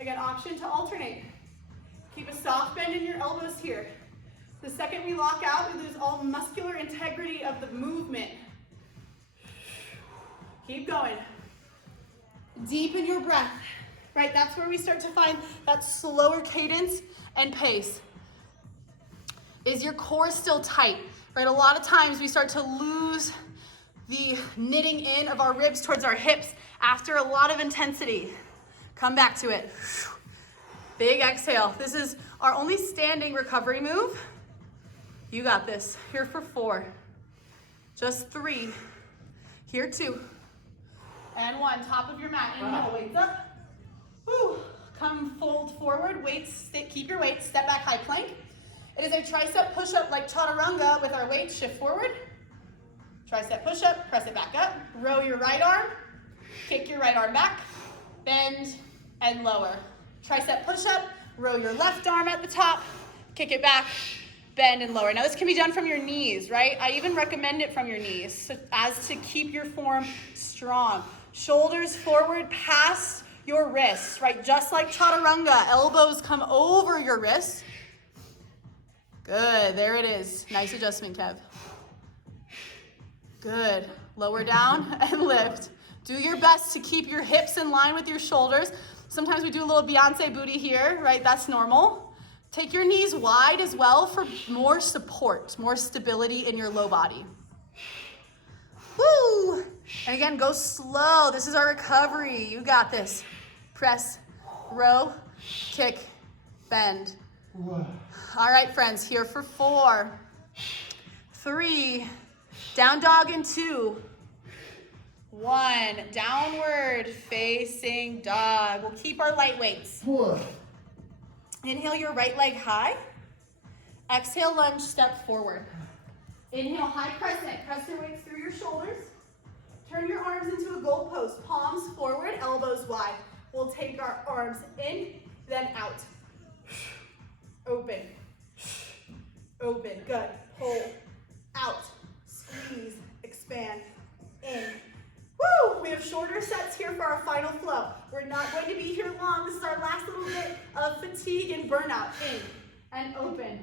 Again, option to alternate. Keep a soft bend in your elbows here. The second we lock out, we lose all muscular integrity of the movement. Keep going. Deepen your breath, right? That's where we start to find that slower cadence and pace. Is your core still tight, right? A lot of times we start to lose the knitting in of our ribs towards our hips after a lot of intensity. Come back to it. Big exhale. This is our only standing recovery move. You got this. Here for 4. Just 3. Here 2. And 1. Top of your mat. Inhale, weights up. Woo. Come fold forward. Weights, keep your weights. Step back, high plank. It is a tricep push-up like Chaturanga with our weights. Shift forward. Tricep push-up. Press it back up. Row your right arm. Kick your right arm back. Bend and lower. Tricep push-up. Row your left arm at the top. Kick it back. Bend and lower. Now this can be done from your knees, right? I even recommend it from your knees so as to keep your form strong. Shoulders forward past your wrists, right? Just like Chaturanga, elbows come over your wrists. Good, there it is. Nice adjustment, Kev. Good, lower down and lift. Do your best to keep your hips in line with your shoulders. Sometimes we do a little Beyonce booty here, right? That's normal. Take your knees wide as well for more support, more stability in your low body. Woo! And again, go slow. This is our recovery. You got this. Press, row, kick, bend. Whoa. All right, friends, here for 4, 3, down dog in 2, 1, downward facing dog. We'll keep our light weights. Whoa. Inhale your right leg high. Exhale, lunge, step forward. Inhale, high crescent. Press your weights through your shoulders. Turn your arms into a goal post. Palms forward, elbows wide. We'll take our arms in, then out. Open. Open. Good. Pull. Out. Squeeze. Expand. In. Woo! We have shorter sets here for our final flow. We're not going to be here long. This is our last little bit of fatigue and open.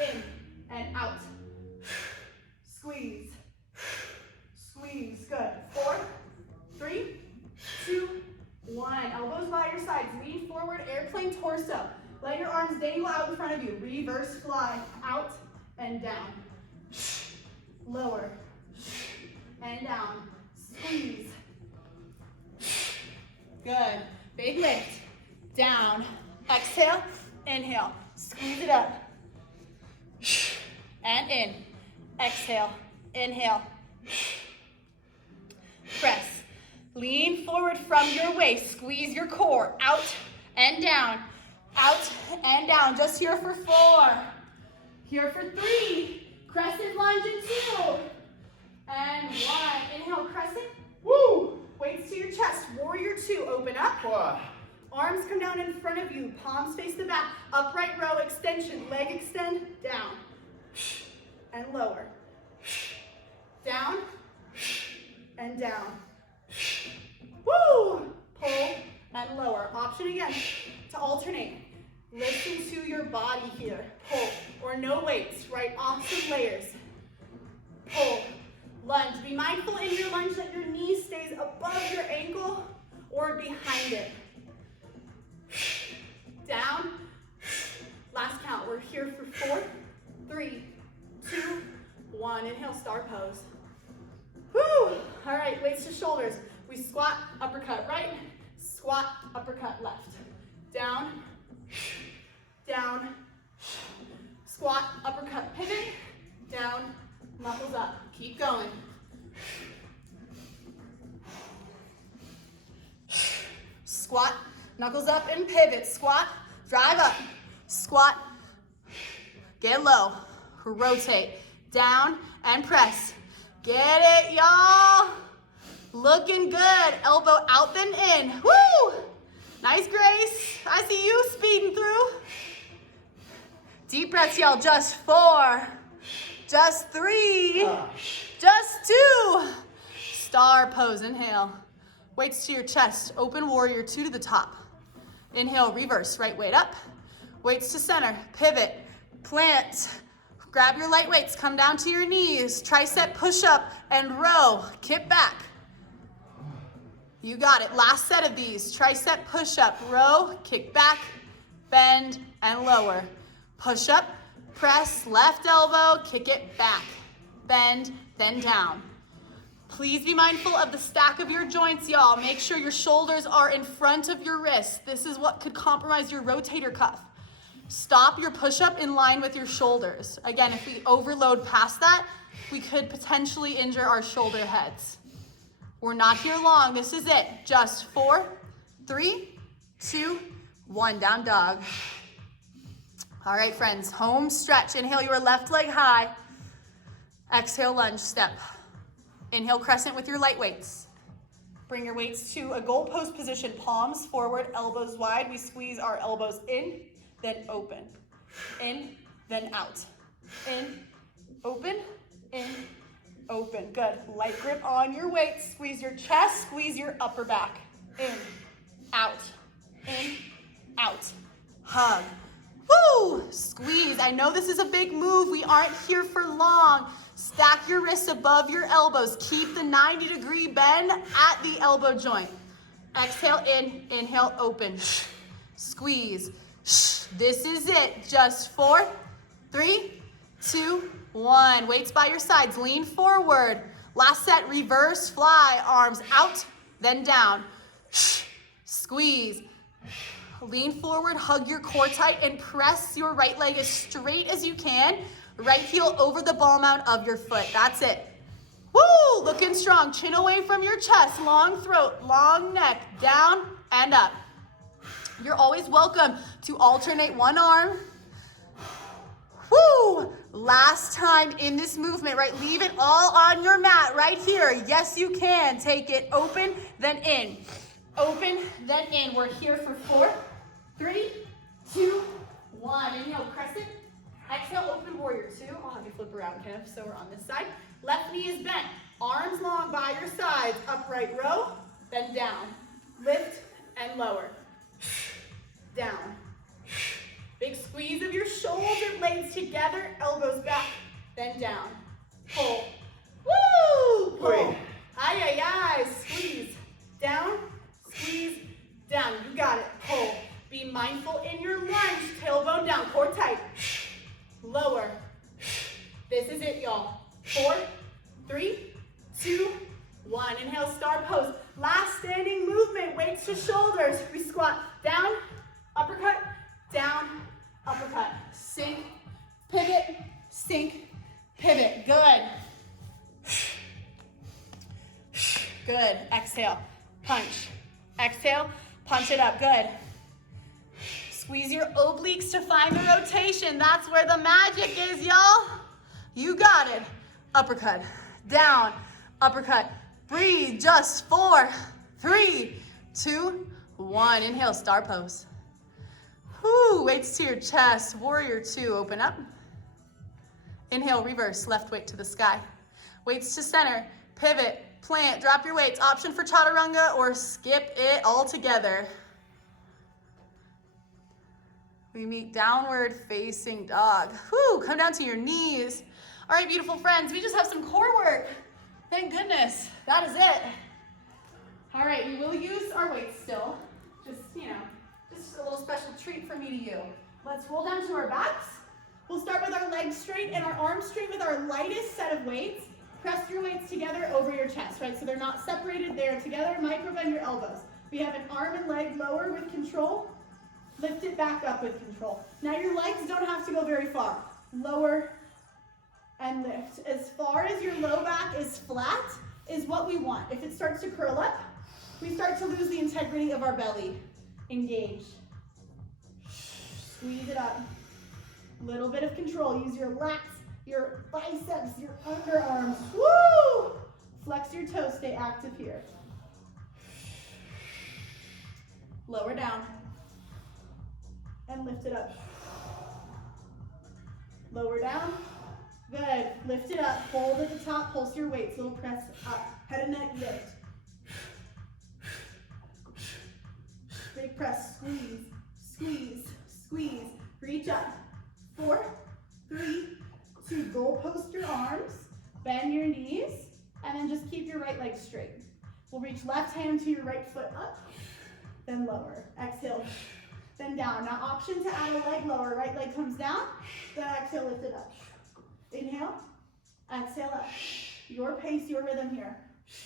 In and out. Squeeze. Squeeze. Good. 4, 3, 2, 1. Elbows by your sides. Lean forward, airplane torso. Let your arms dangle out in front of you. Reverse fly. Out and down. Lower. And down. Squeeze. Good. Big lift. Down. Exhale. Inhale. Squeeze it up. And in. Exhale. Inhale. Press. Lean forward from your waist. Squeeze your core. Out and down. Out and down. Just here for 4. Here for 3. Crescent lunge in 2. And 1. Inhale, crescent. Woo! Weights to your chest. Warrior 2. Open up. Arms come down in front of you. Palms face the back. Upright row extension. Leg extend. Down. And lower. Down. And down. Woo! Pull and lower. Option again to alternate. Listen to your body here. Pull or no weights, right? Opposite layers. Pull. Lunge. Be mindful in your lunge that your knee stays above your ankle or behind it. Down. Last count. We're here for 4, 3, 2, 1. Inhale, star pose. Woo! All right, weights to shoulders. We squat, uppercut right, squat, uppercut left. Down, down, squat, uppercut pivot, down, knuckles up. Keep going. Squat, knuckles up and pivot. Squat, drive up. Squat, get low, rotate, down and press. Get it, y'all. Looking good. Elbow out, then in. Woo! Nice, Grace. I see you speeding through. Deep breaths, y'all. Just 4. Just 3. Just 2. Star pose. Inhale. Weights to your chest. Open warrior 2 to the top. Inhale, reverse. Right weight up. Weights to center. Pivot. Plant. Grab your light weights. Come down to your knees. Tricep push up and row. Kip back. You got it. Last set of these. Tricep push up. Row. Kick back. Bend and lower. Push up. Press. Left elbow. Kick it back. Bend. Then down. Please be mindful of the stack of your joints, y'all. Make sure your shoulders are in front of your wrists. This is what could compromise your rotator cuff. Stop your push-up in line with your shoulders. Again, if we overload past that, we could potentially injure our shoulder heads. We're not here long. This is it. Just 4, 3, 2, 1. Down dog. All right, friends. Home stretch. Inhale your left leg high. Exhale, lunge step. Inhale, crescent with your light weights. Bring your weights to a goalpost position. Palms forward, elbows wide. We squeeze our elbows in, then open. In, then out. In, open, in, open. Good. Light grip on your weights. Squeeze your chest, squeeze your upper back. In, out, hug. Woo! Squeeze. I know this is a big move. We aren't here for long. Stack your wrists above your elbows. Keep the 90-degree bend at the elbow joint. Exhale in, inhale, open. Squeeze. This is it. Just 4, 3, 2, 1. Weights by your sides. Lean forward. Last set, reverse fly. Arms out, then down. Squeeze. Lean forward, hug your core tight, and press your right leg as straight as you can. Right heel over the ball mount of your foot. That's it. Woo! Looking strong. Chin away from your chest. Long throat, long neck. Down and up. You're always welcome to alternate one arm. Woo! Last time in this movement, right? Leave it all on your mat right here. Yes, you can. Take it open, then in. Open, then in. We're here for 4, 3, 2, 1. Inhale, crescent. Exhale, open warrior 2. I'll have you flip around, Kev. So we're on this side. Left knee is bent. Arms long by your sides. Upright row, then down. Lift and lower. Down. Big squeeze of your shoulder blades together, elbows back, then down. Pull. Woo! Pull. Ay, ay, ay. Squeeze. Down, squeeze, down. You got it. Pull. Be mindful in your lunge. Tailbone down, core tight. Lower. This is it, y'all. 4, 3, 2, 1. Inhale, star pose. Last standing movement, weights to shoulders. We squat down, uppercut, down, uppercut. Sink, pivot, sink, pivot. Good. Good. Exhale, punch. Exhale, punch it up. Good. Squeeze your obliques to find the rotation. That's where the magic is, y'all. You got it. Uppercut, down, uppercut. Breathe, just 4, 3, 2, 1. Inhale, star pose. Whoo, weights to your chest. Warrior 2, open up. Inhale, reverse, left weight to the sky. Weights to center, pivot, plant, drop your weights. Option for Chaturanga or skip it altogether. We meet downward facing dog. Whoo, come down to your knees. All right, beautiful friends, we just have some core work. Thank goodness, that is it. All right, we will use our weights still. Just, just a little special treat for me to you. Let's roll down to our backs. We'll start with our legs straight and our arms straight with our lightest set of weights. Press your weights together over your chest, right? So they're not separated, they're together. Micro bend your elbows. We have an arm and leg lower with control. Lift it back up with control. Now your legs don't have to go very far. Lower and lift. As far as your low back is flat is what we want. If it starts to curl up, we start to lose the integrity of our belly. Engage. Squeeze it up. Little bit of control. Use your lats, your biceps, your underarms. Woo! Flex your toes. Stay active here. Lower down. And lift it up. Lower down. Good. Lift it up. Hold at the top. Pulse your weights. Little press up. Head and neck lift. Big press. Squeeze. Squeeze. Squeeze. Reach up. 4, 3, 2. Goal post your arms. Bend your knees. And then just keep your right leg straight. We'll reach left hand to your right foot up. Then lower. Exhale. Then down. Now option to add a leg lower. Right leg comes down. Then exhale, lift it up. Inhale. Exhale up. Your pace, your rhythm here.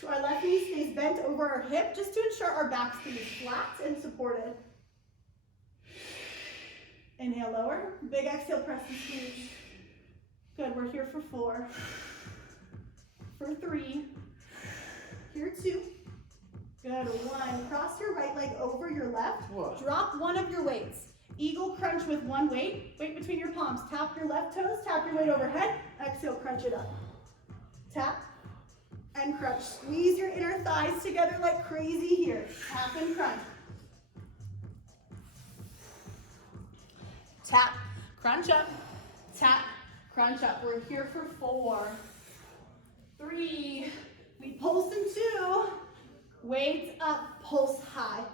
Our left knee stays bent over our hip just to ensure our back stays flat and supported. Inhale, lower. Big exhale, press and squeeze. Good, we're here for 4. For 3. Here 2. Good, 1. Cross your right leg over your left. Whoa. Drop one of your weights. Eagle crunch with one weight. Weight between your palms. Tap your left toes. Tap your weight overhead. Exhale, crunch it up. Tap and crunch. Squeeze your inner thighs together like crazy here. Tap and crunch. Tap, crunch up. Tap, crunch up. We're here for 4. 3. We pulse in 2. Weights up, pulse high.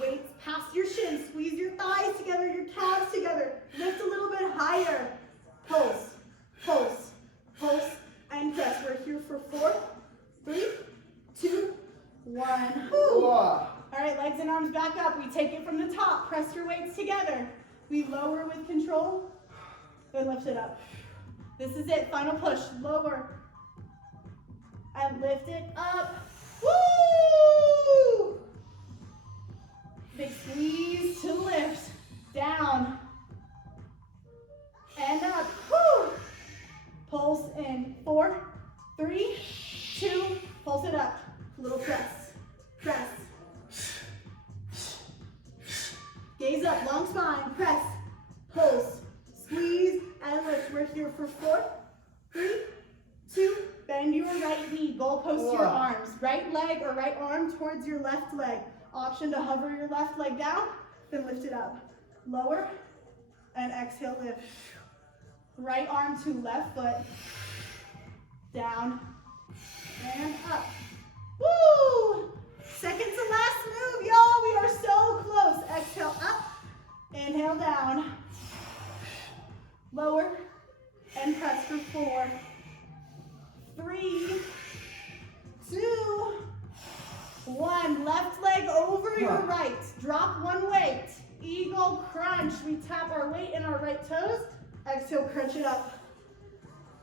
Weights past your shins. Squeeze your thighs together, your calves together. Lift a little bit higher. Pulse, pulse, pulse, and press. We're here for 4, 3, 2, 1. Woo. All right, legs and arms back up. We take it from the top. Press your weights together. We lower with control. Then lift it up. This is it. Final push. Lower. And lift it up. Woo! Big squeeze to lift. Down. And up. Woo! Pulse in 4, 3, 2. Pulse it up. Little press. Press. Gaze up. Long spine. Press. Pulse. Squeeze and lift. We're here for 4, 3, 2. Bend your right knee. Goal post your arms. Right leg or right arm towards your left leg. Option to hover your left leg down, then lift it up. Lower and exhale, lift. Right arm to left foot. Down and up. Woo! Second to last move, y'all. We are so close. Exhale up. Inhale down. Lower and press for 4, 3, 2, 1. Left leg over your right. Drop one weight. Eagle crunch. We tap our weight in our right toes. Exhale, crunch it up.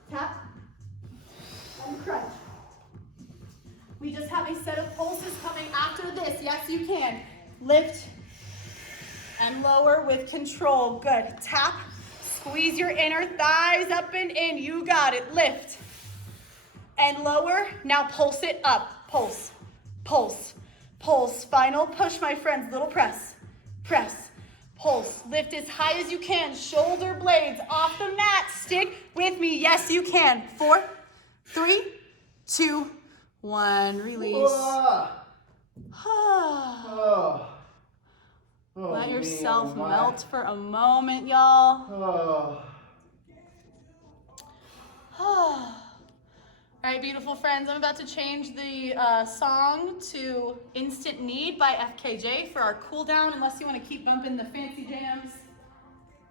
Tap and crunch. We just have a set of pulses coming after this. Yes, you can. Lift and lower with control. Good. Tap. Squeeze your inner thighs up and in. You got it. Lift and lower. Now pulse it up. Pulse, pulse, pulse. Final push, my friends. Little press, press, pulse. Lift as high as you can. Shoulder blades off the mat. Stick with me. Yes, you can. 4, 3, 2, 1. Release. Let yourself melt for a moment, y'all. All right, beautiful friends, I'm about to change the song to Instant Need by FKJ for our cool down, unless you want to keep bumping the fancy jams.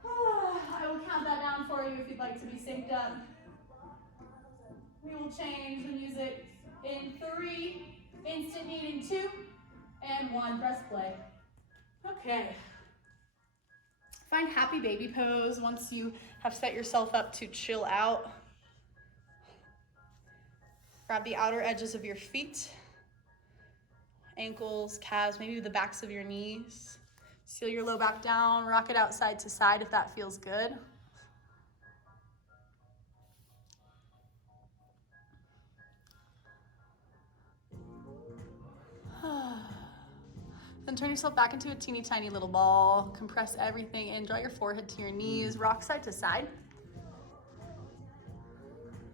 I will count that down for you if you'd like to be synced up. We will change the music in 3, Instant Need in 2, and 1, press play. Okay. Find happy baby pose once you have set yourself up to chill out. Grab the outer edges of your feet, ankles, calves, maybe the backs of your knees. Seal your low back down, rock it out side to side if that feels good. Then turn yourself back into a teeny tiny little ball. Compress everything in, draw your forehead to your knees, rock side to side.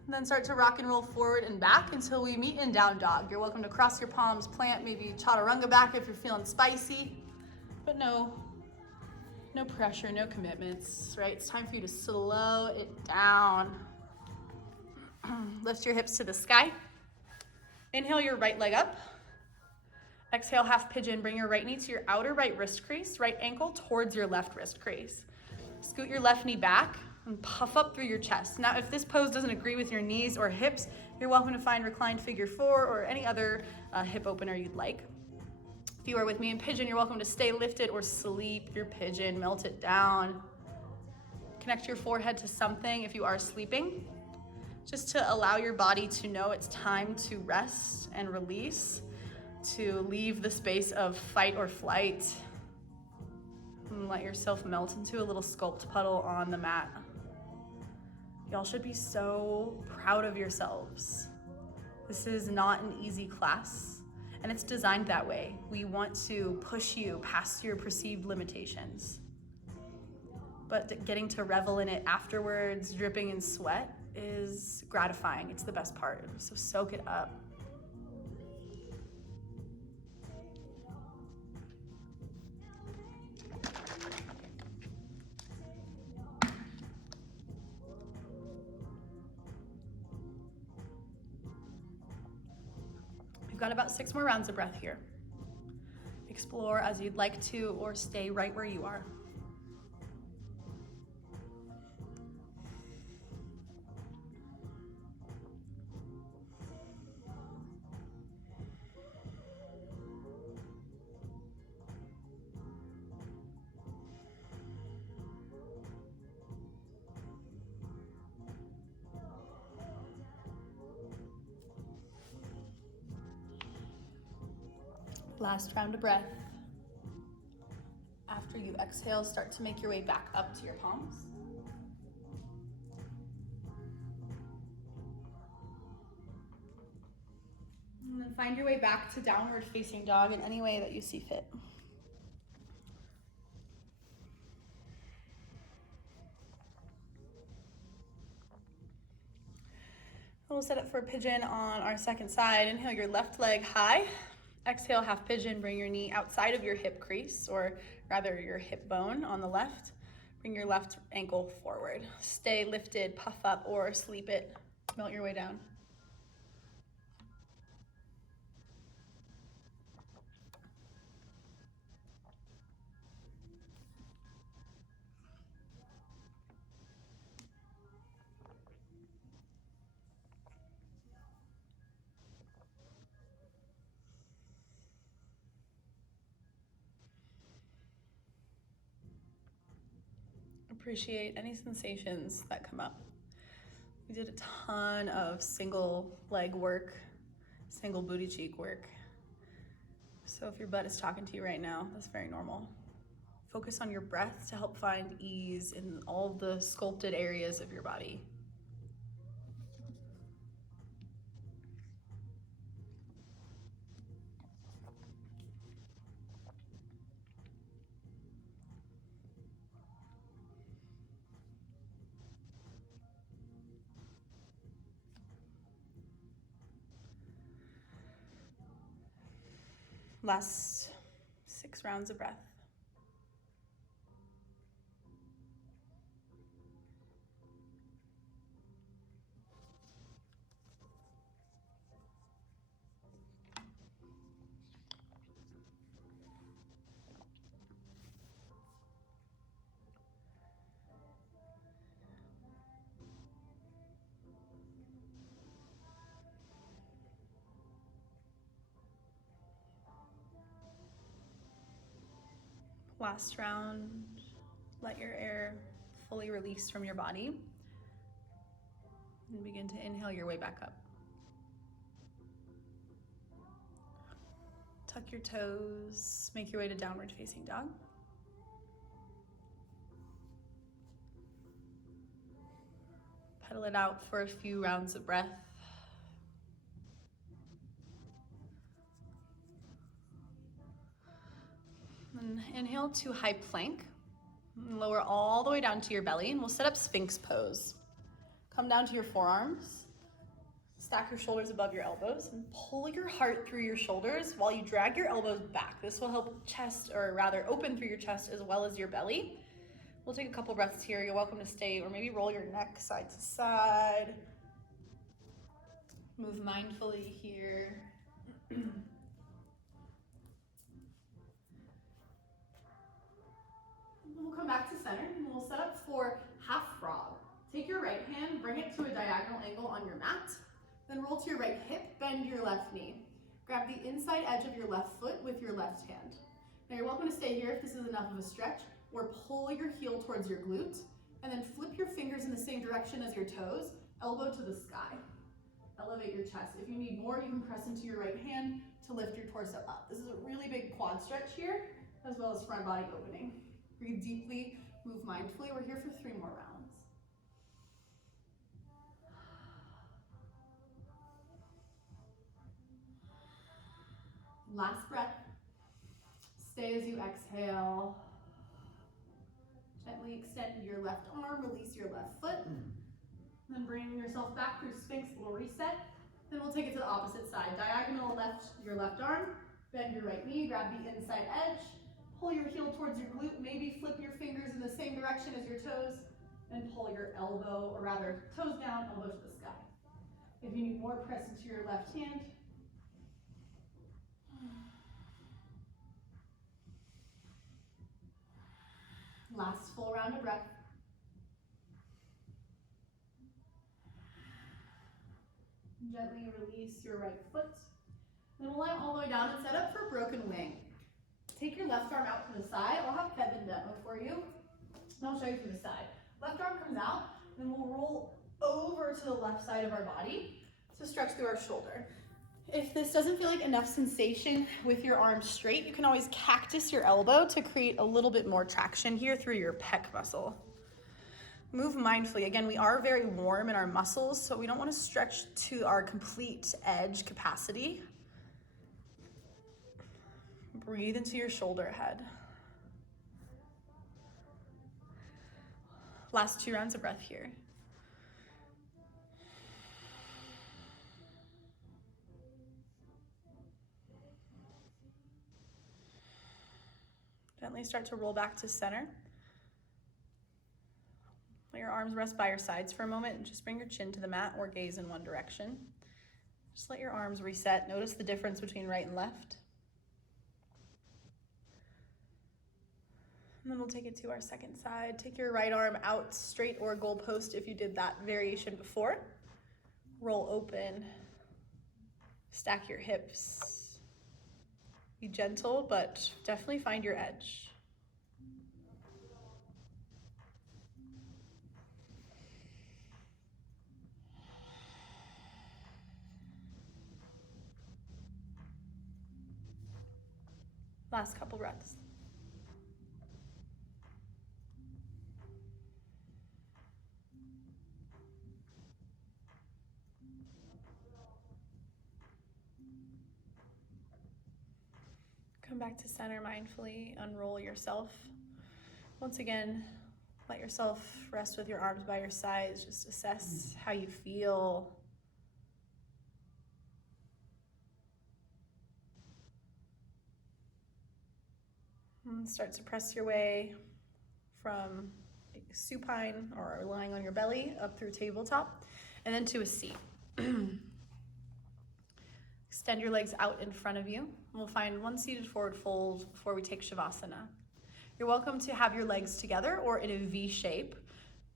And then start to rock and roll forward and back until we meet in down dog. You're welcome to cross your palms, plant maybe Chaturanga back if you're feeling spicy, but no pressure, no commitments, right? It's time for you to slow it down. Lift your hips to the sky. Inhale your right leg up. Exhale, half pigeon. Bring your right knee to your outer right wrist crease, right ankle towards your left wrist crease. Scoot your left knee back and puff up through your chest. Now, if this pose doesn't agree with your knees or hips, you're welcome to find reclined figure 4 or any other hip opener you'd like. If you are with me in pigeon, you're welcome to stay lifted or sleep your pigeon, melt it down. Connect your forehead to something if you are sleeping, just to allow your body to know it's time to rest and release, to leave the space of fight or flight, and let yourself melt into a little sculpt puddle on the mat. Y'all should be so proud of yourselves. This is not an easy class, and it's designed that way. We want to push you past your perceived limitations. But getting to revel in it afterwards, dripping in sweat, is gratifying. It's the best part, so soak it up. We've got about 6 more rounds of breath here. Explore as you'd like to, or stay right where you are. Last round of breath. After you exhale, start to make your way back up to your palms. And then find your way back to downward facing dog in any way that you see fit. We'll set up for a pigeon on our second side. Inhale your left leg high. Exhale, half pigeon. Bring your knee outside of your hip crease, or rather your hip bone on the left. Bring your left ankle forward. Stay lifted, puff up, or sleep it. Melt your way down. appreciate any sensations that come up. We did a ton of single leg work, single booty cheek work. So if your butt is talking to you right now, that's very normal. Focus on your breath to help find ease in all the sculpted areas of your body. Last 6 rounds of breath. Last round, let your air fully release from your body and begin to inhale your way back up. Tuck your toes, make your way to downward facing dog. Pedal it out for a few rounds of breath. And inhale to high plank. And lower all the way down to your belly, and we'll set up Sphinx Pose. Come down to your forearms. Stack your shoulders above your elbows and pull your heart through your shoulders while you drag your elbows back. This will help chest, or rather open through your chest as well as your belly. We'll take a couple breaths here. You're welcome to stay, or maybe roll your neck side to side. Move mindfully here. We'll come back to center and we'll set up for half frog. Take your right hand, bring it to a diagonal angle on your mat. Then roll to your right hip, bend your left knee. Grab the inside edge of your left foot with your left hand. Now you're welcome to stay here if this is enough of a stretch, or pull your heel towards your glute, and then flip your fingers in the same direction as your toes, elbow to the sky. Elevate your chest. If you need more, you can press into your right hand to lift your torso up. This is a really big quad stretch here, as well as front body opening. Breathe deeply, move mindfully. We're here for 3 more rounds. Last breath. Stay as you exhale. Gently extend your left arm, release your left foot. Then bring yourself back through Sphinx, little reset. Then we'll take it to the opposite side. Diagonal left, your left arm. Bend your right knee, grab the inside edge. Pull your heel towards your glute. Maybe flip your fingers in the same direction as your toes. And pull your elbow, or rather toes down, elbow to the sky. If you need more, press into your left hand. Last full round of breath. Gently release your right foot. Then we'll lie all the way down and set up for broken wing. Take your left arm out to the side. I'll have Kevin demo for you. And I'll show you from the side. Left arm comes out, then we'll roll over to the left side of our body to stretch through our shoulder. If this doesn't feel like enough sensation with your arms straight, you can always cactus your elbow to create a little bit more traction here through your pec muscle. Move mindfully. Again, we are very warm in our muscles, so we don't want to stretch to our complete edge capacity. Breathe into your shoulder head. Last 2 rounds of breath here. Gently start to roll back to center. Let your arms rest by your sides for a moment and just bring your chin to the mat or gaze in one direction. Just let your arms reset. Notice the difference between right and left. And then we'll take it to our second side. Take your right arm out straight or goalpost if you did that variation before. Roll open. Stack your hips. Be gentle, but definitely find your edge. Last couple breaths. Come back to center mindfully, unroll yourself. Once again, let yourself rest with your arms by your sides. Just assess how you feel. And start to press your way from supine or lying on your belly up through tabletop and then to a seat. Extend your legs out in front of you. We'll find one seated forward fold before we take Shavasana. You're welcome to have your legs together or in a V shape.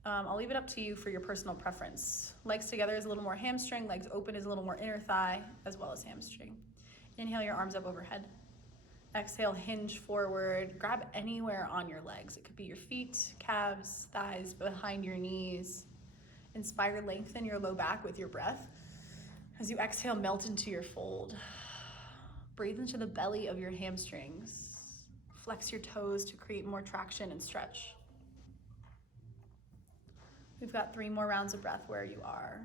I'll leave it up to you for your personal preference. Legs together is a little more hamstring, legs open is a little more inner thigh, as well as hamstring. Inhale your arms up overhead. Exhale, hinge forward. Grab anywhere on your legs. It could be your feet, calves, thighs, behind your knees. Inspire, lengthen your low back with your breath. As you exhale, melt into your fold. Breathe into the belly of your hamstrings. Flex your toes to create more traction and stretch. We've got 3 more rounds of breath where you are.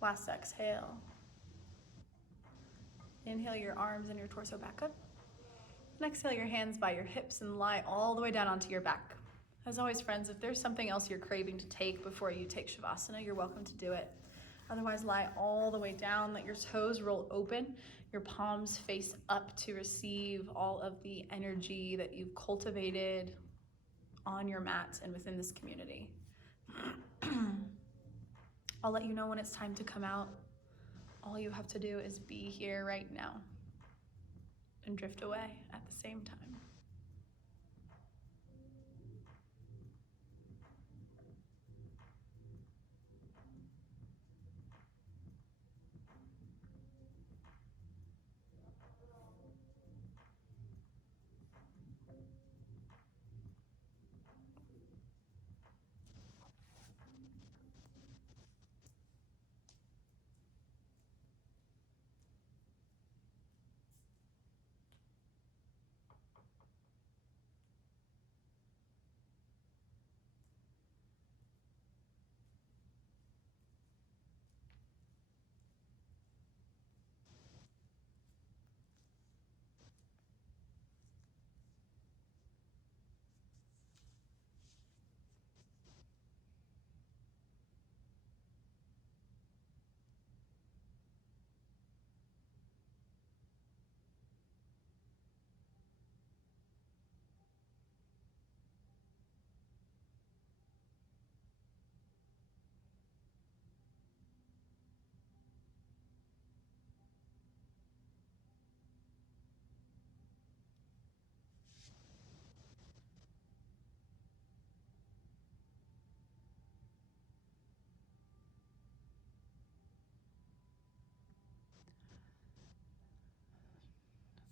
Last exhale. Inhale your arms and your torso back up. And exhale your hands by your hips and lie all the way down onto your back. As always, friends, if there's something else you're craving to take before you take Shavasana, you're welcome to do it. Otherwise, lie all the way down, let your toes roll open, your palms face up to receive all of the energy that you've cultivated on your mat and within this community. I'll let you know when it's time to come out. All you have to do is be here right now and drift away at the same time.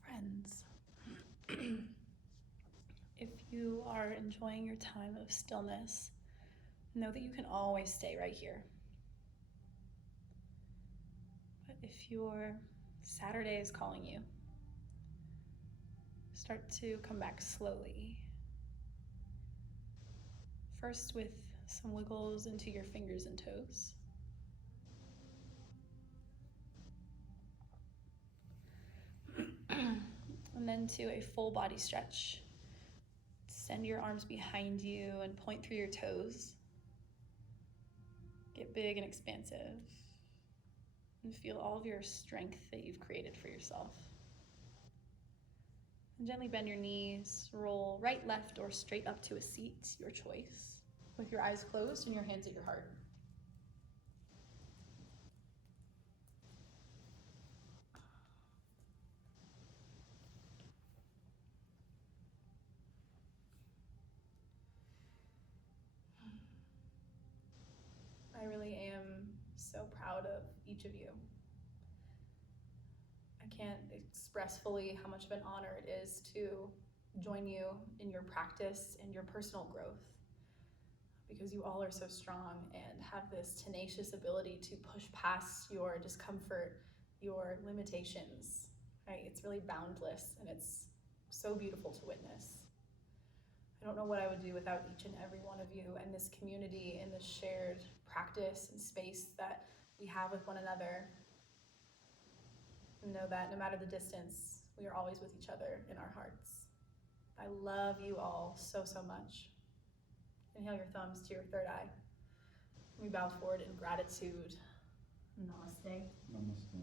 Friends, if you are enjoying your time of stillness, know that you can always stay right here. But if your Saturday is calling you, start to come back slowly. First with some wiggles into your fingers and toes. And then to a full body stretch. Send your arms behind you and point through your toes. Get big and expansive. And feel all of your strength that you've created for yourself. And gently bend your knees, roll right, left, or straight up to a seat, your choice, with your eyes closed and your hands at your heart. I really am so proud of each of you. I can't express fully how much of an honor it is to join you in your practice and your personal growth. because you all are so strong and have this tenacious ability to push past your discomfort, your limitations, right? It's really boundless, and it's so beautiful to witness. I don't know what I would do without each and every one of you and this community and this shared practice and space that we have with one another. And know that no matter the distance, we are always with each other in our hearts. I love you all so, so much. Inhale your thumbs to your third eye. We bow forward in gratitude. Namaste. Namaste.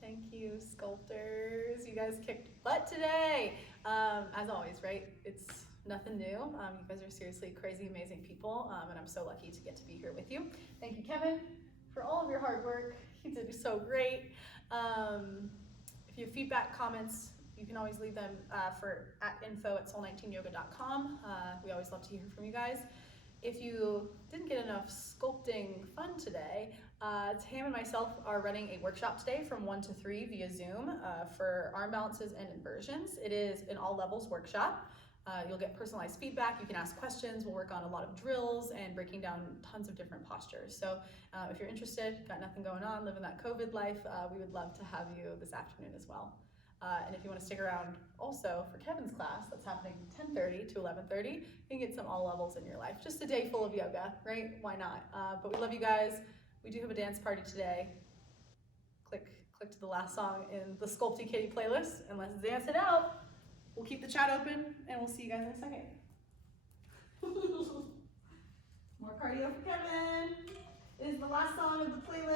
Thank you, sculptors. You guys kicked butt today. As always, right? It's nothing new. You guys are seriously crazy, amazing people, and I'm so lucky to get to be here with you. Thank you, Kevin, for all of your hard work. You did so great. If you have feedback, comments, you can always leave them at info@soul19yoga.com. We always love to hear from you guys. If you didn't get enough sculpting fun today, Tam and myself are running a workshop today from 1 to 3 via Zoom for arm balances and inversions. It is an all levels workshop. You'll get personalized feedback. You can ask questions. We'll work on a lot of drills and breaking down tons of different postures. So if you're interested, got nothing going on, living that COVID life, we would love to have you this afternoon as well. And if you want to stick around also for Kevin's class, that's happening 10:30 to 11:30, you can get some all levels in your life. Just a day full of yoga, right? Why not? But we love you guys. We do have a dance party today. Click to the last song in the Sculpty Kitty playlist and let's dance it out. We'll keep the chat open and we'll see you guys in a second. More cardio for Kevin. It is the last song of the playlist.